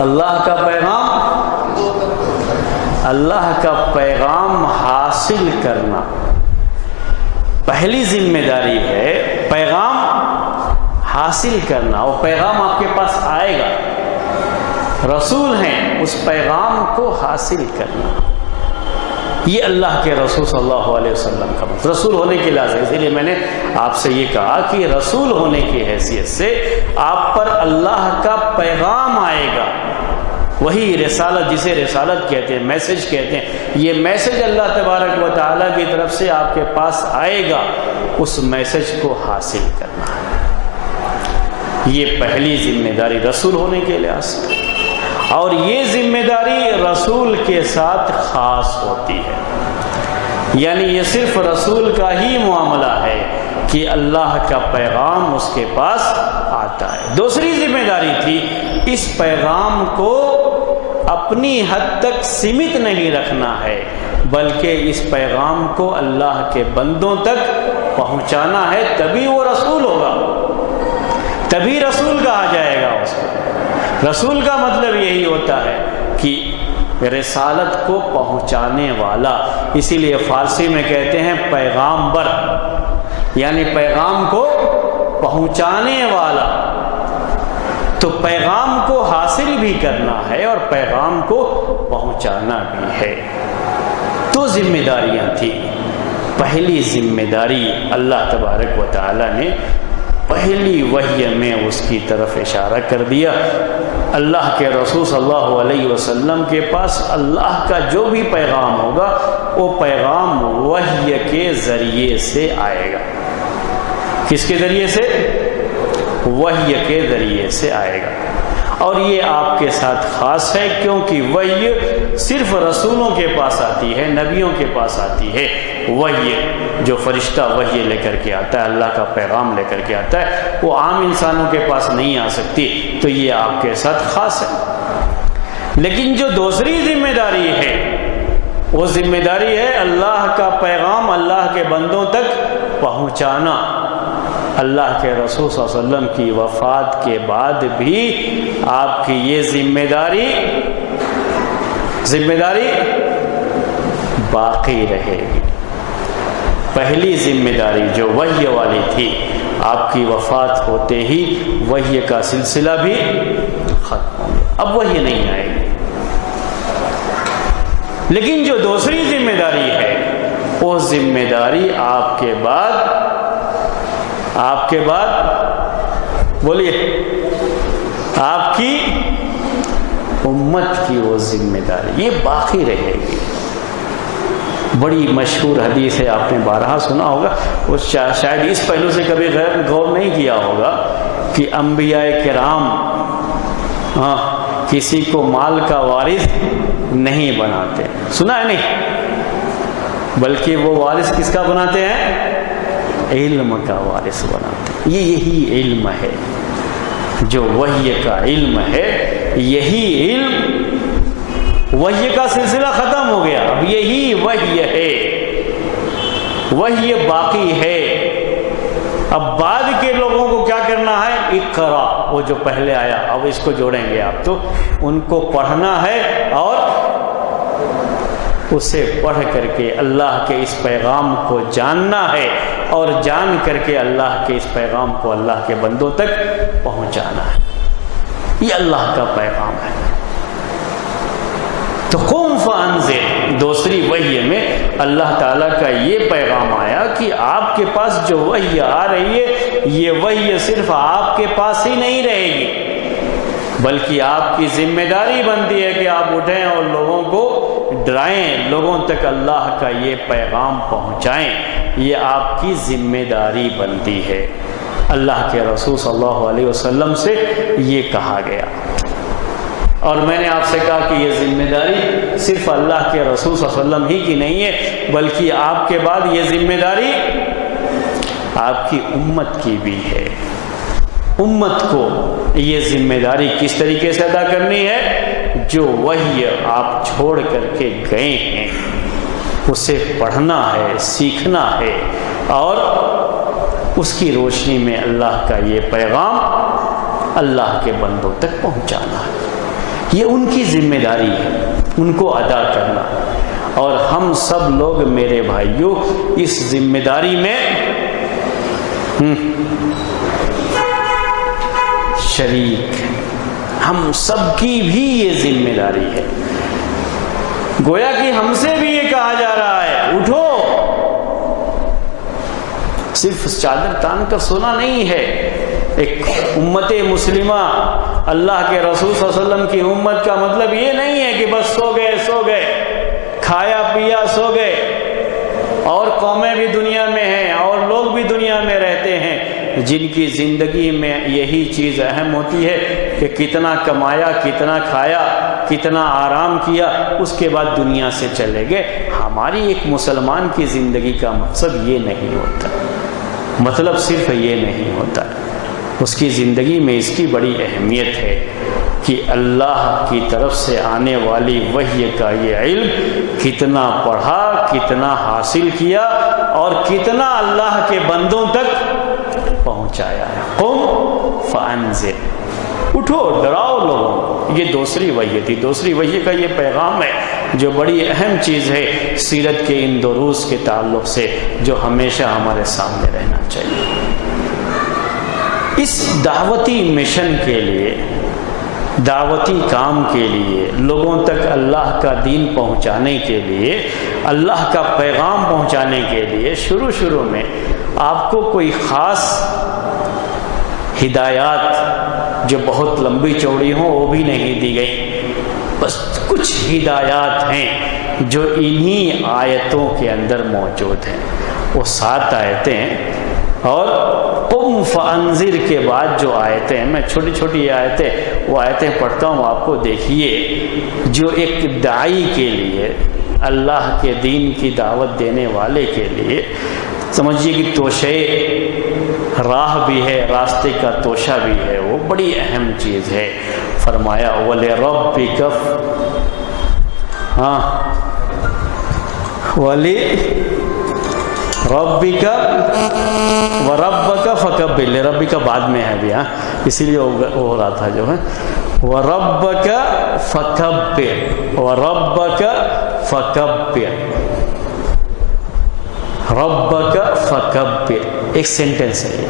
اللہ کا پیغام، اللہ کا پیغام حاصل کرنا پہلی ذمہ داری ہے. پیغام حاصل کرنا، وہ پیغام آپ کے پاس آئے گا، رسول ہیں، اس پیغام کو حاصل کرنا. یہ اللہ کے رسول صلی اللہ علیہ وسلم کا مطلب رسول ہونے کی لازم. اسی لیے میں نے آپ سے یہ کہا کہ رسول ہونے کی حیثیت سے آپ پر اللہ کا پیغام آئے گا. وہی رسالت، جسے رسالت کہتے ہیں، میسج کہتے ہیں، یہ میسج اللہ تبارک و تعالیٰ کی طرف سے آپ کے پاس آئے گا، اس میسج کو حاصل کرنا ہے. یہ پہلی ذمہ داری رسول ہونے کے لحاظ سے. اور یہ ذمہ داری رسول کے ساتھ خاص ہوتی ہے، یعنی یہ صرف رسول کا ہی معاملہ ہے کہ اللہ کا پیغام اس کے پاس آتا ہے. دوسری ذمہ داری تھی اس پیغام کو اپنی حد تک سمت نہیں رکھنا ہے بلکہ اس پیغام کو اللہ کے بندوں تک پہنچانا ہے، تبھی وہ رسول ہوگا، تبھی رسول کہا جائے گا اس کو. رسول کا مطلب یہی ہوتا ہے کہ رسالت کو پہنچانے والا، اسی لیے فارسی میں کہتے ہیں پیغامبر، یعنی پیغام کو پہنچانے والا۔ تو پیغام کو حاصل بھی کرنا ہے اور پیغام کو پہنچانا بھی ہے۔ تو ذمہ داریاں تھیں۔ پہلی ذمہ داری اللہ تبارک و تعالی نے پہلی وحی میں اس کی طرف اشارہ کر دیا۔ اللہ کے رسول صلی اللہ علیہ وسلم کے پاس اللہ کا جو بھی پیغام ہوگا وہ پیغام وحی کے ذریعے سے آئے گا۔ کس کے ذریعے سے؟ وحی کے ذریعے سے آئے گا۔ اور یہ آپ کے ساتھ خاص ہے کیونکہ وحی صرف رسولوں کے پاس آتی ہے، نبیوں کے پاس آتی ہے۔ وحی جو فرشتہ وحی لے کر کے آتا ہے، اللہ کا پیغام لے کر کے آتا ہے، وہ عام انسانوں کے پاس نہیں آ سکتی، تو یہ آپ کے ساتھ خاص ہے۔ لیکن جو دوسری ذمہ داری ہے وہ ذمہ داری ہے اللہ کا پیغام اللہ کے بندوں تک پہنچانا۔ اللہ کے رسول صلی اللہ علیہ وسلم کی وفات کے بعد بھی آپ کی یہ ذمہ داری باقی رہے گی۔ پہلی ذمہ داری جو وحی والی تھی، آپ کی وفات ہوتے ہی وحی کا سلسلہ بھی ختم ہو گیا، اب وحی نہیں آئے گی۔ لیکن جو دوسری ذمہ داری ہے وہ ذمہ داری آپ کے بعد بولیے آپ کی امت کی وہ ذمہ داری یہ باقی رہے گی۔ بڑی مشہور حدیث ہے، آپ نے بارہا سنا ہوگا، وہ شاید اس پہلو سے کبھی غور نہیں کیا ہوگا کہ انبیاء کرام کسی کو مال کا وارث نہیں بناتے، سنا ہے نہیں، بلکہ وہ وارث کس کا بناتے ہیں؟ علم کا وارث بناتے ہیں۔ یہی علم ہے جو وحی کا علم ہے، یہی علم، وحی کا سلسلہ ختم ہو گیا، اب یہی وحی ہے، وحی باقی ہے۔ اب بعد کے لوگوں کو کیا کرنا ہے؟ اقرا، وہ جو پہلے آیا اب اس کو جوڑیں گے آپ، تو ان کو پڑھنا ہے اور اسے پڑھ کر کے اللہ کے اس پیغام کو جاننا ہے، اور جان کر کے اللہ کے اس پیغام کو اللہ کے بندوں تک پہنچانا ہے۔ یہ اللہ کا پیغام ہے۔ تو قم فانذر، دوسری وحی میں اللہ تعالیٰ کا یہ پیغام آیا کہ آپ کے پاس جو وحی آ رہی ہے، یہ وحی صرف آپ کے پاس ہی نہیں رہے گی، بلکہ آپ کی ذمہ داری بنتی ہے کہ آپ اٹھیں اور لوگوں کو ڈرائیں، لوگوں تک اللہ کا یہ پیغام پہنچائیں۔ یہ آپ کی ذمہ داری بنتی ہے۔ اللہ کے رسول صلی اللہ علیہ وسلم سے یہ کہا گیا، اور میں نے آپ سے کہا کہ یہ ذمہ داری صرف اللہ کے رسول صلی اللہ علیہ وسلم ہی کی نہیں ہے، بلکہ آپ کے بعد یہ ذمہ داری آپ کی امت کی بھی ہے۔ امت کو یہ ذمہ داری کس طریقے سے ادا کرنی ہے؟ جو وحی آپ چھوڑ کر کے گئے ہیں اسے پڑھنا ہے، سیکھنا ہے، اور اس کی روشنی میں اللہ کا یہ پیغام اللہ کے بندوں تک پہنچانا ہے۔ یہ ان کی ذمہ داری ہے، ان کو ادا کرنا، اور ہم سب لوگ میرے بھائیوں اس ذمہ داری میں شریک ہیں۔ ہم سب کی بھی یہ ذمہ داری ہے۔ گویا کہ ہم سے بھی یہ کہا جا رہا ہے، اٹھو، صرف چادر تان کر سونا نہیں ہے۔ ایک امت مسلمہ، اللہ کے رسول صلی اللہ علیہ وسلم کی امت کا مطلب یہ نہیں ہے کہ بس سو گئے، کھایا پیا سو گئے، اور قومیں بھی دنیا میں ہیں اور لوگ بھی دنیا میں رہتے ہیں جن کی زندگی میں یہی چیز اہم ہوتی ہے کہ کتنا کمایا، کتنا کھایا، کتنا آرام کیا، اس کے بعد دنیا سے چلے گئے۔ ہماری ایک مسلمان کی زندگی کا مقصد یہ نہیں ہوتا، مطلب صرف یہ نہیں ہوتا، اس کی زندگی میں اس کی بڑی اہمیت ہے کہ اللہ کی طرف سے آنے والی وحی کا یہ علم کتنا پڑھا، کتنا حاصل کیا، اور کتنا اللہ کے بندوں تک پہنچایا ہے۔ قم فانذر، اٹھو ڈراؤ لوگوں. یہ دوسری وحی تھی. دوسری وحی کا یہ پیغام ہے جو بڑی اہم چیز ہے سیرت کے ان دروس کے تعلق سے، جو ہمیشہ ہمارے سامنے رہنا چاہیے. اس دعوتی مشن کے لیے، دعوتی کام کے لیے، لوگوں تک اللہ کا دین پہنچانے کے لیے، اللہ کا پیغام پہنچانے کے لیے شروع میں آپ کو کوئی خاص ہدایات جو بہت لمبی چوڑی ہوں وہ بھی نہیں دی گئی. بس کچھ ہدایات ہیں جو انہی آیتوں کے اندر موجود ہیں. وہ 7 آیتیں ہیں، اور قم فانذر کے بعد جو آیتیں ہیں، میں چھوٹی چھوٹی آیتیں وہ آیتیں پڑھتا ہوں آپ کو. دیکھیے جو ایک داعی کے لیے، اللہ کے دین کی دعوت دینے والے کے لیے سمجھیے کہ توشے راہ بھی ہے، راستے کا توشہ بھی ہے، وہ بڑی اہم چیز ہے. فرمایا وَلِرَبِّكَ وَرَبَّكَ فَكَبِّرْ. لِرَبِّكَ بعد میں ہے ابھی، اسی لیے وہ ہو رہا تھا جو ہے وَرَبَّكَ فَكَبِّرْ. وَرَبَّكَ فَكَبِّرْ. رَبَّكَ فَكَبِّرْ ایک سینٹنس ہے. یہ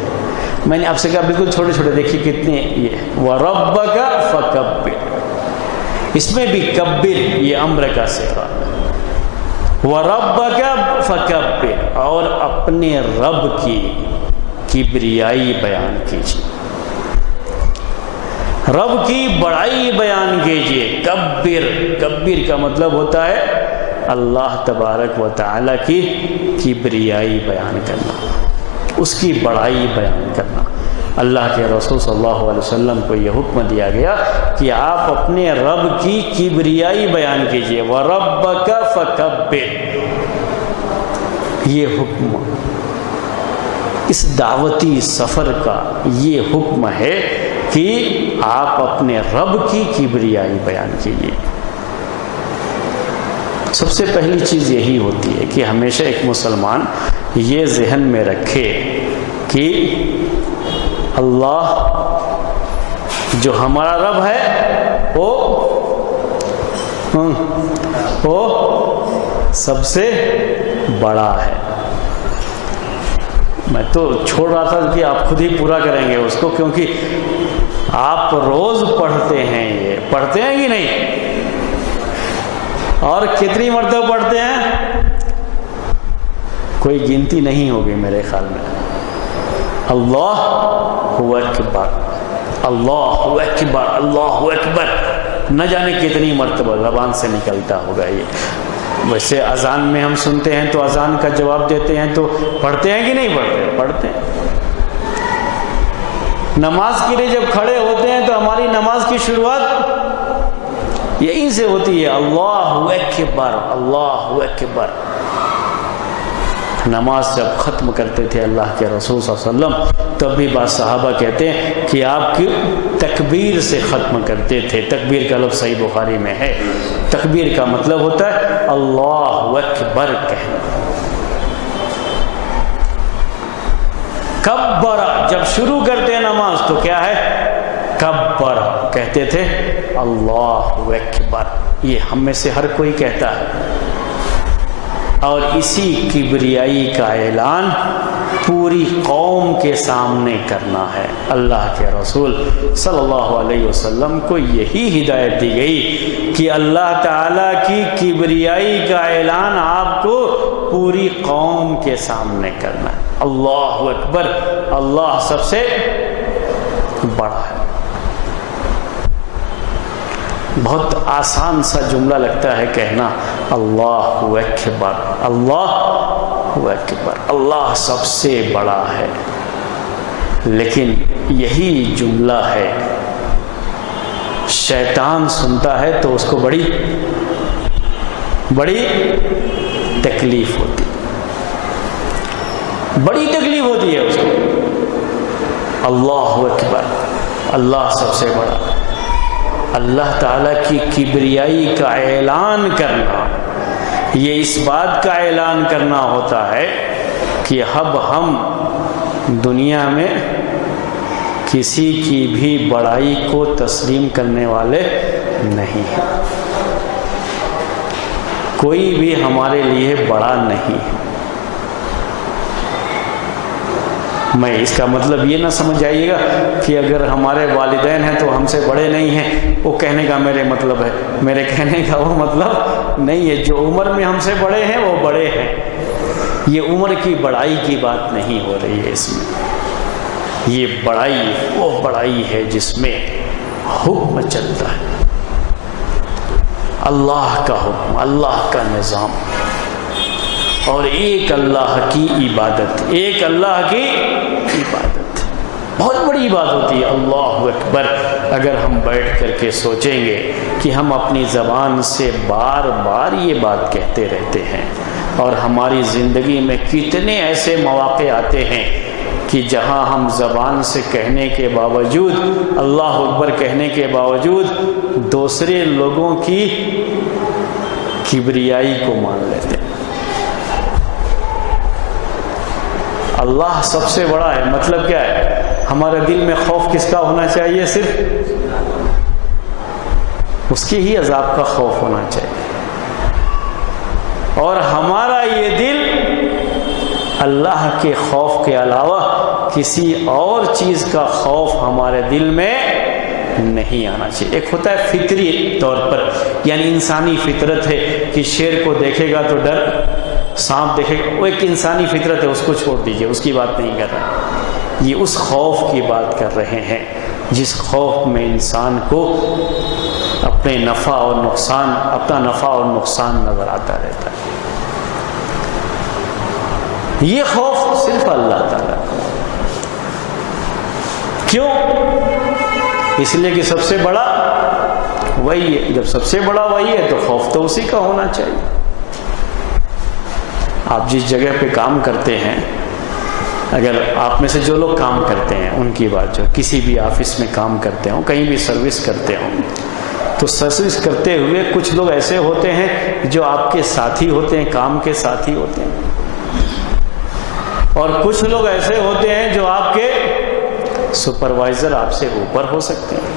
میں نے آپ سے کہا بالکل چھوٹے چھوٹے، دیکھیے کتنے. یہ وَرَبَّكَ فَكَبِّرْ، اس میں بھی کبر یہ امر کا صیغہ. وَرَبَّكَ فَكَبِّرْ، اور اپنے رب کی کبریائی بیان کیجیے، رب کی بڑائی بیان کیجیے. کبر کا مطلب ہوتا ہے اللہ تبارک و تعالی کی کبریائی بیان کرنا، اس کی بڑائی بیان کرنا. اللہ کے رسول صلی اللہ علیہ وسلم کو یہ حکم دیا گیا کہ آپ اپنے رب کی کبریائی بیان کیجئے. وَرَبَّكَ فَكَبِّرْ. یہ حکم اس دعوتی سفر کا یہ حکم ہے کہ آپ اپنے رب کی کبریائی بیان کیجئے. سب سے پہلی چیز یہی ہوتی ہے کہ ہمیشہ ایک مسلمان یہ ذہن میں رکھے کہ اللہ جو ہمارا رب ہے وہ سب سے بڑا ہے. میں تو چھوڑ رہا تھا کہ آپ خود ہی پورا کریں گے اس کو، کیونکہ آپ روز پڑھتے ہیں. یہ پڑھتے ہیں کہ نہیں؟ اور کتنی مرتبہ پڑھتے ہیں؟ کوئی گنتی نہیں ہوگی میرے خیال میں. اللہ اکبر، اللہ اکبر، اللہ اکبر، نہ جانے کتنی مرتبہ زبان سے نکلتا ہوگا. یہ ویسے اذان میں ہم سنتے ہیں تو اذان کا جواب دیتے ہیں تو پڑھتے ہیں کہ نہیں پڑھتے؟ پڑھتے ہیں. نماز کے لیے جب کھڑے ہوتے ہیں تو ہماری نماز کی شروعات یہیں سے ہوتی ہے، اللہ اکبر، اللہ اکبر. نماز جب ختم کرتے تھے اللہ کے رسول صلی اللہ علیہ وسلم تب بھی بعض صحابہ کہتے ہیں کہ آپ کی تکبیر سے ختم کرتے تھے. تکبیر کا لفظ صحیح بخاری میں ہے. تکبیر کا مطلب ہوتا ہے اللہ اکبر کہنا. کبر، جب شروع کرتے ہیں نماز تو کیا ہے؟ کبر کہتے تھے، اللہ اکبر. یہ ہم میں سے ہر کوئی کہتا ہے. اور اسی کبریائی کا اعلان پوری قوم کے سامنے کرنا ہے. اللہ کے رسول صلی اللہ علیہ وسلم کو یہی ہدایت دی گئی کہ اللہ تعالیٰ کی کبریائی کا اعلان آپ کو پوری قوم کے سامنے کرنا ہے. اللہ اکبر، اللہ سب سے بڑا ہے. بہت آسان سا جملہ لگتا ہے کہنا، اللہ اکبر، اللہ اکبر، اللہ سب سے بڑا ہے. لیکن یہی جملہ ہے شیطان سنتا ہے تو اس کو بڑی تکلیف ہوتی، بڑی تکلیف ہوتی ہے اس کو. اللہ اکبر، اللہ سب سے بڑا. اللہ تعالیٰ کی کبریائی کا اعلان کرنا، یہ اس بات کا اعلان کرنا ہوتا ہے کہ اب ہم دنیا میں کسی کی بھی بڑائی کو تسلیم کرنے والے نہیں ہیں. کوئی بھی ہمارے لیے بڑا نہیں ہے. میں اس کا مطلب یہ نہ سمجھ آئیے گا کہ اگر ہمارے والدین ہیں تو ہم سے بڑے نہیں ہیں، وہ کہنے کا میرے مطلب ہے. میرے کہنے کا وہ مطلب نہیں ہے. جو عمر میں ہم سے بڑے ہیں وہ بڑے ہیں. یہ عمر کی بڑائی کی بات نہیں ہو رہی ہے اس میں. یہ بڑائی وہ بڑائی ہے جس میں حکم چلتا ہے، اللہ کا حکم، اللہ کا نظام، اور ایک اللہ کی عبادت. ایک اللہ کی عبادت بہت بڑی بات ہوتی ہے. اللہ اکبر. اگر ہم بیٹھ کر کے سوچیں گے کہ ہم اپنی زبان سے بار بار یہ بات کہتے رہتے ہیں، اور ہماری زندگی میں کتنے ایسے مواقع آتے ہیں کہ جہاں ہم زبان سے کہنے کے باوجود، اللہ اکبر کہنے کے باوجود، دوسرے لوگوں کی کبریائی کو مان لیتے ہیں. اللہ سب سے بڑا ہے مطلب کیا ہے؟ ہمارے دل میں خوف کس کا ہونا چاہیے؟ صرف اس کے ہی عذاب کا خوف ہونا چاہیے. اور ہمارا یہ دل اللہ کے خوف کے علاوہ کسی اور چیز کا خوف ہمارے دل میں نہیں آنا چاہیے. ایک ہوتا ہے فطری طور پر، یعنی انسانی فطرت ہے کہ شیر کو دیکھے گا تو ڈر، سانپ دیکھے گا، وہ ایک انسانی فطرت ہے، اس کو چھوڑ دیجئے، اس کی بات نہیں کر رہا. یہ اس خوف کی بات کر رہے ہیں جس خوف میں انسان کو اپنے نفع اور نقصان، اپنا نفع اور نقصان نظر آتا رہتا ہے. یہ خوف صرف اللہ تعالیٰ. کیوں؟ اس لیے کہ سب سے بڑا وہی ہے. جب سب سے بڑا وہی ہے تو خوف تو اسی کا ہونا چاہیے. آپ جس جگہ پہ کام کرتے ہیں، اگر آپ میں سے جو لوگ کام کرتے ہیں ان کی بات، جو کسی بھی آفس میں کام کرتے ہوں، کہیں بھی سروس کرتے ہوں، تو سروس کرتے ہوئے کچھ لوگ ایسے ہوتے ہیں جو آپ کے ساتھی ہوتے ہیں، کام کے ساتھی ہوتے ہیں، اور کچھ لوگ ایسے ہوتے ہیں جو آپ کے سپروائزر، آپ سے اوپر ہو سکتے ہیں.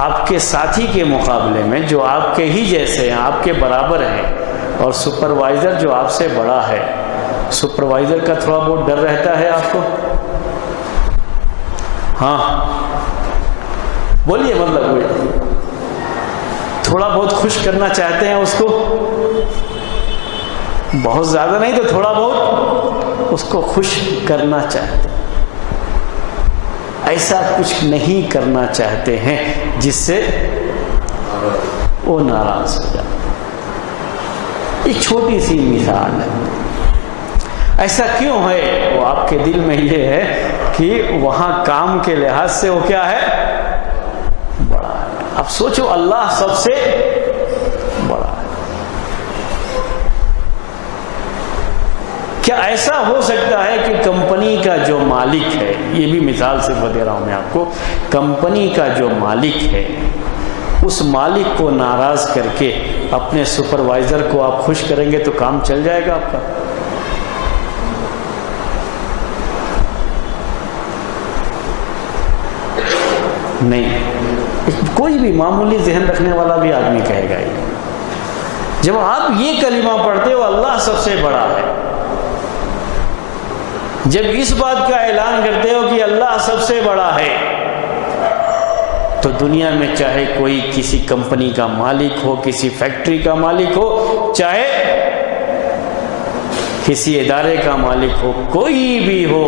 آپ کے ساتھی کے مقابلے میں جو آپ کے ہی جیسے ہیں، آپ کے برابر ہیں، اور سپروائزر جو آپ سے بڑا ہے، سپروائزر کا تھوڑا بہت ڈر رہتا ہے آپ کو. ہاں بولیے، مطلب تھوڑا بہت خوش کرنا چاہتے ہیں اس کو، بہت زیادہ نہیں تو تھوڑا بہت اس کو خوش کرنا چاہتے ہیں. ایسا کچھ نہیں کرنا چاہتے ہیں جس سے وہ ناراض ہو جائے. یہ چھوٹی سی مثال ہے. ایسا کیوں ہے؟ وہ آپ کے دل میں یہ ہے کہ وہاں کام کے لحاظ سے وہ کیا ہے؟ بڑا ہے. اب سوچو، اللہ سب سے بڑا ہے. کیا ایسا ہو سکتا ہے کہ کمپنی کا جو مالک ہے، یہ بھی مثال سے دے رہا ہوں میں آپ کو، کمپنی کا جو مالک ہے، اس مالک کو ناراض کر کے اپنے سپروائزر کو آپ خوش کریں گے تو کام چل جائے گا آپ کا؟ نہیں. کوئی بھی معمولی ذہن رکھنے والا بھی آدمی کہے گا یہ. جب آپ یہ کلمہ پڑھتے ہو اللہ سب سے بڑا ہے، جب اس بات کا اعلان کرتے ہو کہ اللہ سب سے بڑا ہے، تو دنیا میں چاہے کوئی کسی کمپنی کا مالک ہو، کسی فیکٹری کا مالک ہو، چاہے کسی ادارے کا مالک ہو، کوئی بھی ہو،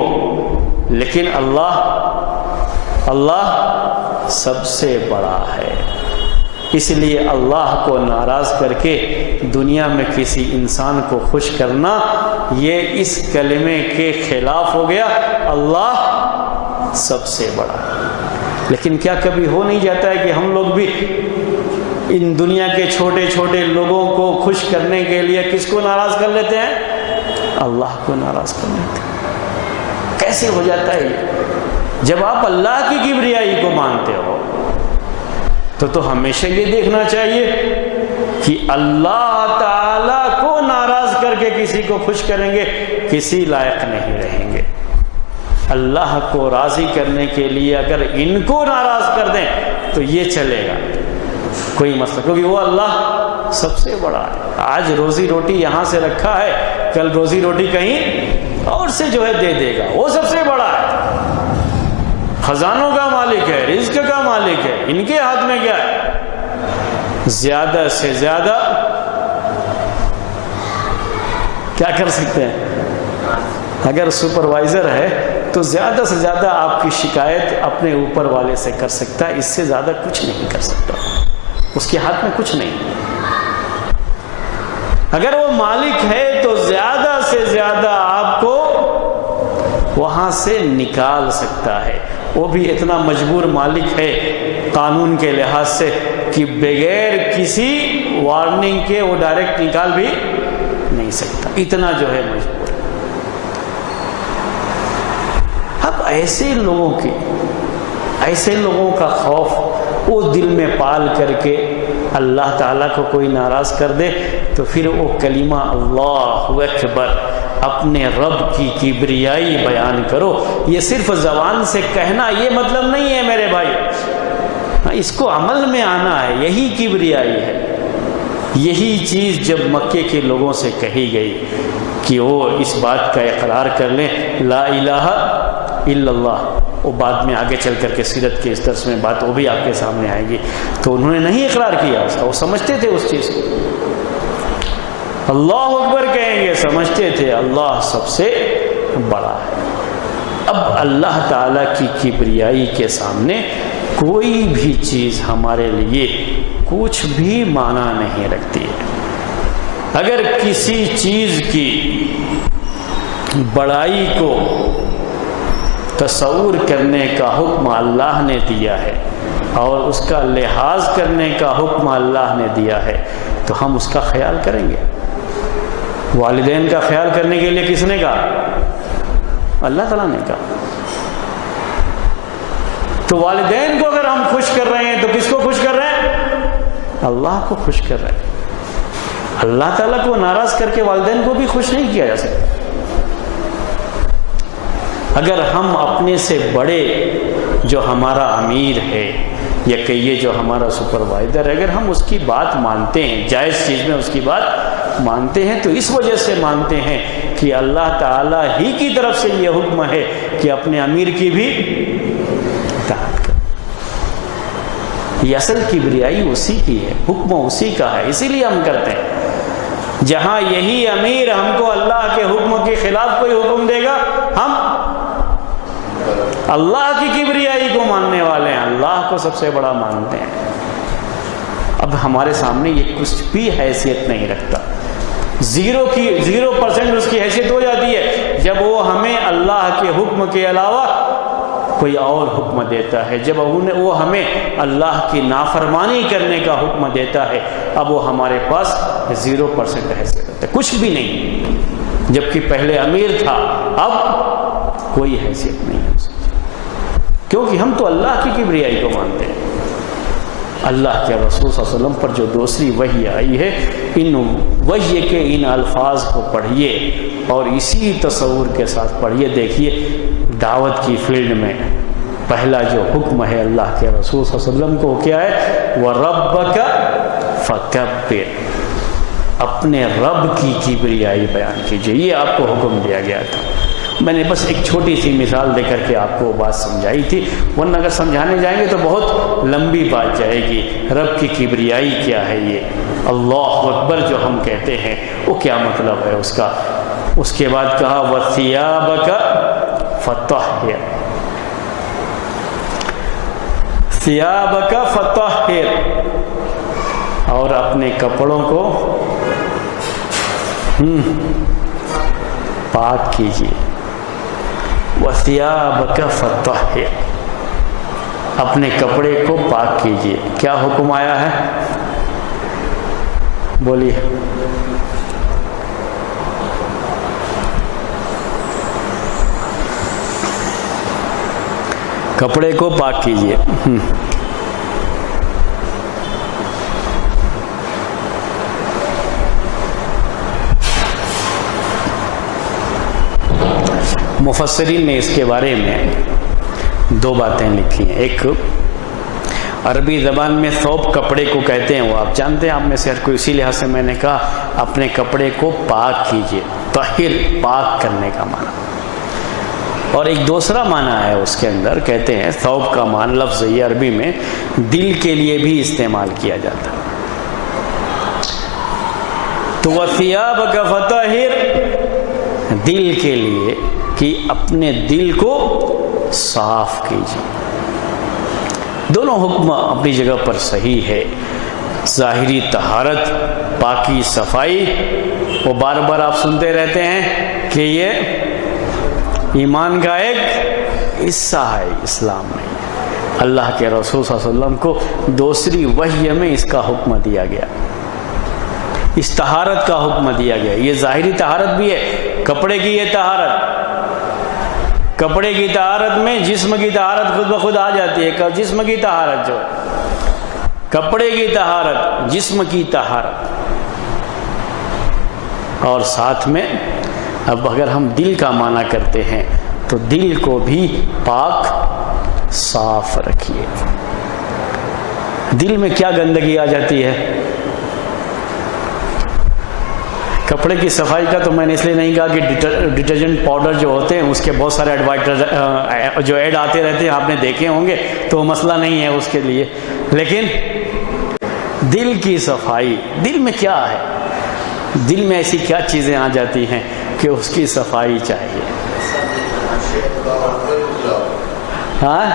لیکن اللہ سب سے بڑا ہے. اس لیے اللہ کو ناراض کر کے دنیا میں کسی انسان کو خوش کرنا، یہ اس کلمے کے خلاف ہو گیا. اللہ سب سے بڑا ہے. لیکن کیا کبھی ہو نہیں جاتا ہے کہ ہم لوگ بھی ان دنیا کے چھوٹے چھوٹے لوگوں کو خوش کرنے کے لیے کس کو ناراض کر لیتے ہیں؟ اللہ کو ناراض کر لیتے ہیں. کیسے ہو جاتا ہے یہ؟ جب آپ اللہ کی کبریائی کو مانتے ہو تو ہمیشہ یہ دیکھنا چاہیے کہ اللہ تعالیٰ کو ناراض کر کے کسی کو خوش کریں گے، کسی لائق نہیں رہیں گے. اللہ کو راضی کرنے کے لیے اگر ان کو ناراض کر دیں تو یہ چلے گا، کوئی مسئلہ، کیونکہ وہ اللہ سب سے بڑا ہے۔ آج روزی روٹی یہاں سے رکھا ہے، کل روزی روٹی کہیں اور سے جو ہے دے دے گا، وہ سب سے بڑا ہے، خزانوں کا مالک ہے، رزق کا مالک ہے، ان کے ہاتھ میں کیا ہے؟ زیادہ سے زیادہ کیا کر سکتے ہیں؟ اگر سپروائزر ہے تو زیادہ سے زیادہ آپ کی شکایت اپنے اوپر والے سے کر سکتا ہے، اس سے زیادہ کچھ نہیں کر سکتا، اس کے ہاتھ میں کچھ نہیں۔ اگر وہ مالک ہے تو زیادہ سے زیادہ آپ کو وہاں سے نکال سکتا ہے، وہ بھی اتنا مجبور مالک ہے قانون کے لحاظ سے کہ بغیر کسی وارننگ کے وہ ڈائریکٹ نکال بھی نہیں سکتا، اتنا جو ہے مجبور۔ اب ایسے لوگوں کا خوف وہ دل میں پال کر کے اللہ تعالیٰ کو کوئی ناراض کر دے تو پھر وہ کلمہ اللہ اکبر اپنے رب کی کبریائی بیان کرو، یہ صرف زبان سے کہنا یہ مطلب نہیں ہے میرے بھائی، اس کو عمل میں آنا ہے، یہی کبریائی ہے۔ یہی چیز جب مکے کے لوگوں سے کہی گئی کہ وہ اس بات کا اقرار کر لیں لا الہ الا اللہ، وہ بعد میں آگے چل کر کے سیرت کے اس درس میں بات وہ بھی آپ کے سامنے آئے گی، تو انہوں نے نہیں اقرار کیا اس کا، وہ سمجھتے تھے اس چیز کو، اللہ اکبر کہیں گے، سمجھتے تھے اللہ سب سے بڑا ہے۔ اب اللہ تعالیٰ کی کبریائی کے سامنے کوئی بھی چیز ہمارے لیے کچھ بھی معنی نہیں رکھتی ہے۔ اگر کسی چیز کی بڑائی کو تصور کرنے کا حکم اللہ نے دیا ہے اور اس کا لحاظ کرنے کا حکم اللہ نے دیا ہے تو ہم اس کا خیال کریں گے۔ والدین کا خیال کرنے کے لیے کس نے کہا؟ اللہ تعالیٰ نے کہا۔ تو والدین کو اگر ہم خوش کر رہے ہیں تو کس کو خوش کر رہے ہیں؟ اللہ کو خوش کر رہے ہیں۔ اللہ تعالیٰ کو ناراض کر کے والدین کو بھی خوش نہیں کیا جا سکتا۔ اگر ہم اپنے سے بڑے جو ہمارا امیر ہے یا کہیے جو ہمارا سپروائزر ہے، اگر ہم اس کی بات مانتے ہیں، جائز چیز میں اس کی بات مانتے ہیں تو اس وجہ سے مانتے ہیں کہ اللہ تعالیٰ ہی کی طرف سے یہ حکم ہے کہ اپنے امیر کی بھی اطاعت کرو۔ یہ اصل کبریائی اسی کی ہے، حکم اسی کا ہے، اسی لیے ہم کرتے ہیں۔ جہاں یہی امیر ہم کو اللہ کے حکم کے خلاف کوئی حکم دے گا، ہم اللہ کی کبریائی کو ماننے والے ہیں، اللہ کو سب سے بڑا مانتے ہیں۔ اب ہمارے سامنے یہ کچھ بھی حیثیت نہیں رکھتا، 0% اس کی حیثیت ہو جاتی ہے جب وہ ہمیں اللہ کے حکم کے علاوہ کوئی اور حکم دیتا ہے، جب وہ ہمیں اللہ کی نافرمانی کرنے کا حکم دیتا ہے، اب وہ ہمارے پاس 0% حیثیت ہوتا ہے، کچھ بھی نہیں، جبکہ پہلے امیر تھا اب کوئی حیثیت نہیں ہے، کیونکہ ہم تو اللہ کی کبریائی کو مانتے ہیں۔ اللہ کے رسول صلی اللہ علیہ وسلم پر جو دوسری وحی آئی ہے، ان وحی کے ان الفاظ کو پڑھیے اور اسی تصور کے ساتھ پڑھیے۔ دیکھیے دعوت کی فیلڈ میں پہلا جو حکم ہے اللہ کے رسول صلی اللہ علیہ وسلم کو کیا ہے؟ وَرَبَّكَ فَكَبِّرْ، اپنے رب کی کبریائی بیان کیجیے، یہ آپ کو حکم دیا گیا تھا۔ میں نے بس ایک چھوٹی سی مثال دے کر کے آپ کو بات سمجھائی تھی، ورنہ اگر سمجھانے جائیں گے تو بہت لمبی بات جائے گی۔ رب کی کبریائی کیا ہے؟ یہ اللہ اکبر جو ہم کہتے ہیں وہ کیا مطلب ہے اس کا؟ اس کے بعد کہا وَثِيَابَكَ فَطَهِّرْ، ثِيَابَكَ فَطَهِّرْ، اور اپنے کپڑوں کو پاک کیجیے۔ وَثِيَابَكَ فَطَهِّرْ، اپنے کپڑے کو پاک کیجیے۔ کیا حکم آیا ہے؟ بولیے۔ کپڑے کو پاک کیجیے۔ مفسرین نے اس کے بارے میں دو باتیں لکھی ہیں. ایک عربی زبان میں ثوب کپڑے کو کہتے ہیں، وہ آپ جانتے ہیں، آپ میں سے ہر کوئی، اسی لحاظ سے میں نے کہا اپنے کپڑے کو پاک کیجئے، طاہر، پاک کرنے کا معنی. اور ایک دوسرا معنی ہے اس کے اندر، کہتے ہیں ثوب کا معنی لفظ یہ عربی میں دل کے لیے بھی استعمال کیا جاتا ہے. تو وَثِيَابَكَ فَطَهِّرْ، دل کے لیے کہ اپنے دل کو صاف کیجیے. دونوں حکم اپنی جگہ پر صحیح ہے. ظاہری طہارت، پاکی، صفائی، وہ بار بار آپ سنتے رہتے ہیں کہ یہ ایمان کا ایک حصہ ہے اسلام میں. اللہ کے رسول صلی اللہ علیہ وسلم کو دوسری وحی میں اس کا حکم دیا گیا، اس طہارت کا حکم دیا گیا. یہ ظاہری طہارت بھی ہے، کپڑے کی یہ طہارت. کپڑے کی طہارت میں جسم کی طہارت خود بخود آ جاتی ہے. جسم کی طہارت جو ہے، کپڑے کی طہارت، جسم کی طہارت. اور ساتھ میں اب اگر ہم دل کا معنی کرتے ہیں تو دل کو بھی پاک صاف رکھیے. دل میں کیا گندگی آ جاتی ہے؟ کپڑے کی صفائی کا تو میں نے اس لیے نہیں کہا کہ ڈٹرجنٹ پاؤڈر جو ہوتے ہیں اس کے بہت سارے جو ایڈ آتے رہتے ہیں، آپ نے دیکھے ہوں گے، تو وہ مسئلہ نہیں ہے اس کے لیے. لیکن دل کی صفائی، دل میں کیا ہے؟ دل میں ایسی کیا چیزیں آ جاتی ہیں کہ اس کی صفائی چاہیے؟ ہاں،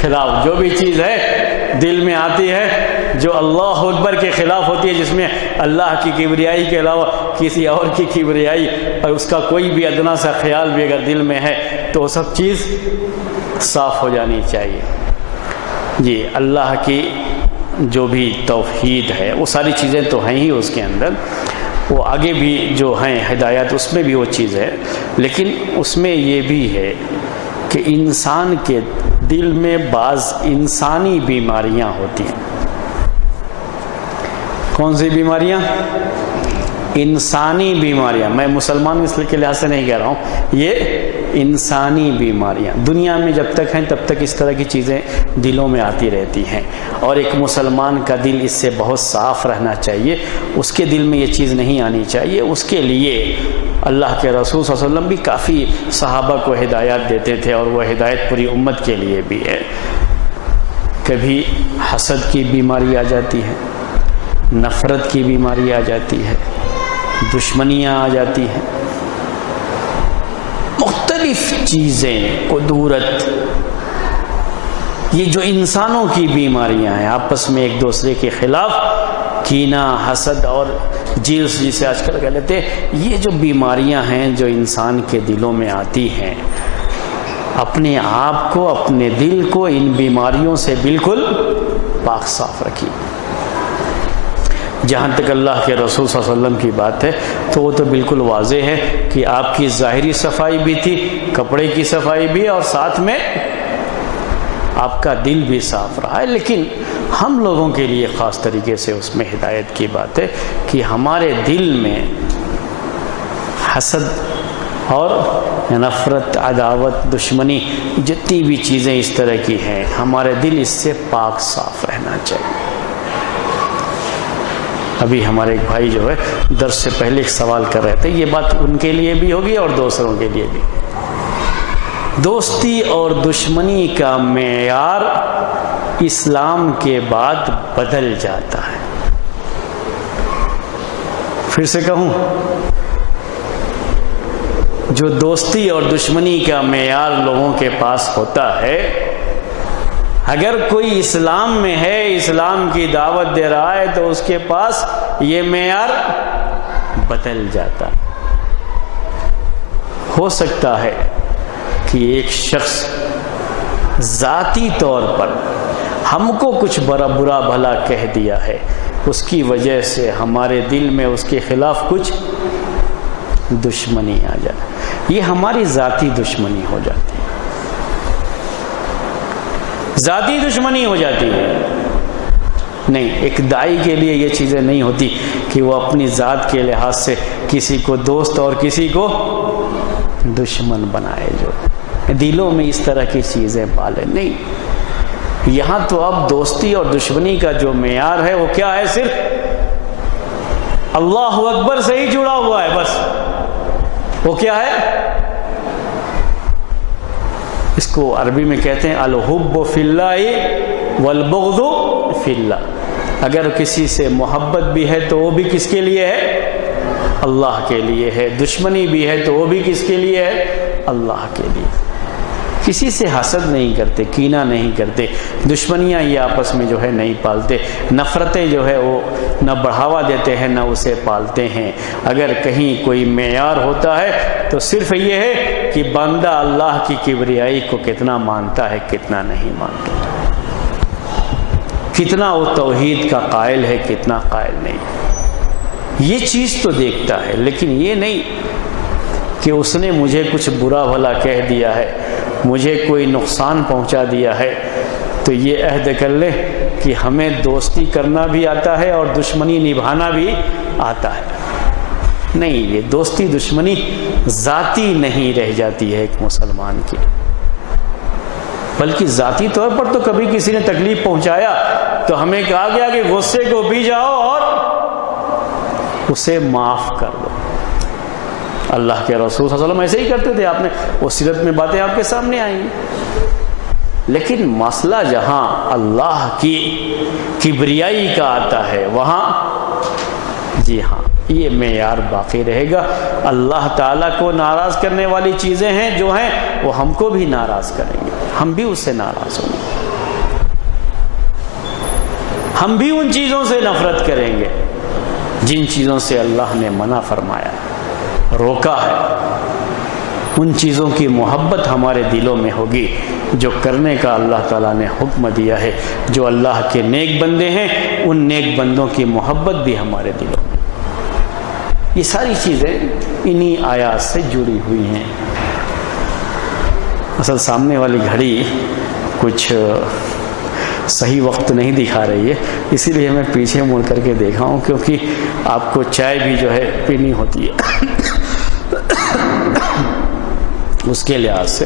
خلاف جو بھی چیز ہے دل میں آتی ہے جو اللہ اکبر کے خلاف ہوتی ہے، جس میں اللہ کی کبریائی کے علاوہ کسی اور کی کبریائی اور اس کا کوئی بھی ادنا سا خیال بھی اگر دل میں ہے تو وہ سب چیز صاف ہو جانی چاہیے. جی، اللہ کی جو بھی توحید ہے وہ ساری چیزیں تو ہیں ہی اس کے اندر، وہ آگے بھی جو ہیں ہدایات اس میں بھی وہ چیز ہے. لیکن اس میں یہ بھی ہے کہ انسان کے دل میں بعض انسانی بیماریاں ہوتی ہیں. کون سی بیماریاں؟ انسانی بیماریاں. میں مسلمان اس کے لحاظ سے نہیں کہہ رہا ہوں، یہ انسانی بیماریاں دنیا میں جب تک ہیں تب تک اس طرح کی چیزیں دلوں میں آتی رہتی ہیں. اور ایک مسلمان کا دل اس سے بہت صاف رہنا چاہیے، اس کے دل میں یہ چیز نہیں آنی چاہیے. اس کے لیے اللہ کے رسول صلی اللہ علیہ وسلم بھی کافی صحابہ کو ہدایات دیتے تھے، اور وہ ہدایت پوری امت کے لیے بھی ہے. کبھی حسد کی بیماری آ جاتی ہے، نفرت کی بیماری آ جاتی ہے، دشمنیاں آ جاتی ہیں، مختلف چیزیں، قدورت، یہ جو انسانوں کی بیماریاں ہیں، آپس میں ایک دوسرے کے خلاف کینہ، حسد اور جیلس جسے آج کل کہہ لیتے ہیں، یہ جو بیماریاں ہیں جو انسان کے دلوں میں آتی ہیں، اپنے آپ کو، اپنے دل کو ان بیماریوں سے بالکل پاک صاف رکھیے. جہاں تک اللہ کے رسول صلی اللہ علیہ وسلم کی بات ہے تو وہ تو بالکل واضح ہے کہ آپ کی ظاہری صفائی بھی تھی، کپڑے کی صفائی بھی، اور ساتھ میں آپ کا دل بھی صاف رہا ہے. لیکن ہم لوگوں کے لیے خاص طریقے سے اس میں ہدایت کی بات ہے کہ ہمارے دل میں حسد اور نفرت، عداوت، دشمنی، جتنی بھی چیزیں اس طرح کی ہیں، ہمارے دل اس سے پاک صاف رہنا چاہیے. ابھی ہمارے ایک بھائی جو ہے درس سے پہلے ایک سوال کر رہے تھے، یہ بات ان کے لیے بھی ہوگی اور دوسروں کے لیے بھی. دوستی اور دشمنی کا معیار اسلام کے بعد بدل جاتا ہے. پھر سے کہوں، جو دوستی اور دشمنی کا معیار لوگوں کے پاس ہوتا ہے، اگر کوئی اسلام میں ہے، اسلام کی دعوت دے رہا ہے، تو اس کے پاس یہ معیار بدل جاتا. ہو سکتا ہے کہ ایک شخص ذاتی طور پر ہم کو کچھ برا بھلا کہہ دیا ہے، اس کی وجہ سے ہمارے دل میں اس کے خلاف کچھ دشمنی آ جائے. یہ ہماری ذاتی دشمنی ہو جاتی ہے، ذاتی دشمنی ہو جاتی ہے. نہیں، ایک داعی کے لیے یہ چیزیں نہیں ہوتی کہ وہ اپنی ذات کے لحاظ سے کسی کو دوست اور کسی کو دشمن بنائے جو دلوں میں اس طرح کی چیزیں پالے نہیں. یہاں تو اب دوستی اور دشمنی کا جو معیار ہے وہ کیا ہے؟ صرف اللہ اکبر سے ہی جڑا ہوا ہے. بس وہ کیا ہے؟ اس کو عربی میں کہتے ہیں الحب فی اللہ والبغض فی اللہ. اگر کسی سے محبت بھی ہے تو وہ بھی کس کے لیے ہے؟ اللہ کے لیے ہے. دشمنی بھی ہے تو وہ بھی کس کے لیے ہے؟ اللہ کے لیے. کسی سے حسد نہیں کرتے، کینہ نہیں کرتے، دشمنیاں یہ آپس میں جو ہے نہیں پالتے، نفرتیں جو ہے وہ نہ بڑھاوا دیتے ہیں نہ اسے پالتے ہیں. اگر کہیں کوئی معیار ہوتا ہے تو صرف یہ ہے کہ بندہ اللہ کی کبریائی کو کتنا مانتا ہے، کتنا نہیں مانتا، کتنا وہ توحید کا قائل ہے، کتنا قائل نہیں. یہ چیز تو دیکھتا ہے، لیکن یہ نہیں کہ اس نے مجھے کچھ برا بھلا کہہ دیا ہے، مجھے کوئی نقصان پہنچا دیا ہے تو یہ عہد کر لے کہ ہمیں دوستی کرنا بھی آتا ہے اور دشمنی نبھانا بھی آتا ہے. نہیں، یہ دوستی دشمنی ذاتی نہیں رہ جاتی ہے ایک مسلمان کی، بلکہ ذاتی طور پر تو کبھی کسی نے تکلیف پہنچایا تو ہمیں کہا گیا کہ غصے کو پی جاؤ اور اسے معاف کر دو. اللہ کے رسول صلی اللہ علیہ وسلم ایسے ہی کرتے تھے. آپ نے وہ سیرت میں باتیں آپ کے سامنے آئیں گی. لیکن مسئلہ جہاں اللہ کی کبریائی کا آتا ہے وہاں جی ہاں یہ معیار باقی رہے گا. اللہ تعالیٰ کو ناراض کرنے والی چیزیں ہیں جو ہیں وہ ہم کو بھی ناراض کریں گے، ہم بھی اس سے ناراض ہوں گے، ہم بھی ان چیزوں سے نفرت کریں گے جن چیزوں سے اللہ نے منع فرمایا، روکا ہے. ان چیزوں کی محبت ہمارے دلوں میں ہوگی جو کرنے کا اللہ تعالیٰ نے حکم دیا ہے. جو اللہ کے نیک بندے ہیں ان نیک بندوں کی محبت بھی ہمارے دلوں میں. یہ ساری چیزیں انہی آیات سے جڑی ہوئی ہیں. اصل سامنے والی گھڑی کچھ صحیح وقت نہیں دکھا رہی ہے، اسی لیے میں پیچھے مڑ کر کے دیکھا ہوں، کیونکہ آپ کو چائے بھی جو ہے پینی ہوتی ہے. اس کے لحاظ سے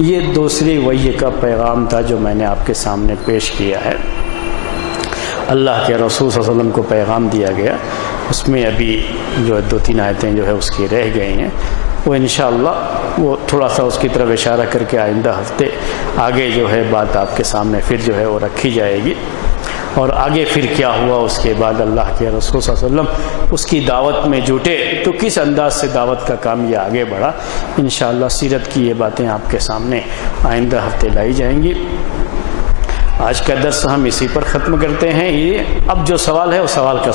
یہ دوسری وحی کا پیغام تھا جو میں نے آپ کے سامنے پیش کیا ہے. اللہ کے رسول صلی اللہ علیہ وسلم کو پیغام دیا گیا، اس میں ابھی جو 2-3 آیتیں جو ہے اس کی رہ گئی ہیں. وہ انشاءاللہ وہ تھوڑا سا اس کی طرف اشارہ کر کے آئندہ ہفتے آگے جو ہے بات آپ کے سامنے پھر جو ہے وہ رکھی جائے گی. اور آگے پھر کیا ہوا اس کے بعد اللہ کے رسول صلی اللہ علیہ وسلم اس کی دعوت میں جٹے تو کس انداز سے دعوت کا کام یہ آگے بڑھا. انشاءاللہ سیرت کی یہ باتیں آپ کے سامنے آئندہ ہفتے لائی جائیں گی. آج کا درس ہم اسی پر ختم کرتے ہیں. یہ اب جو سوال ہے وہ سوال کا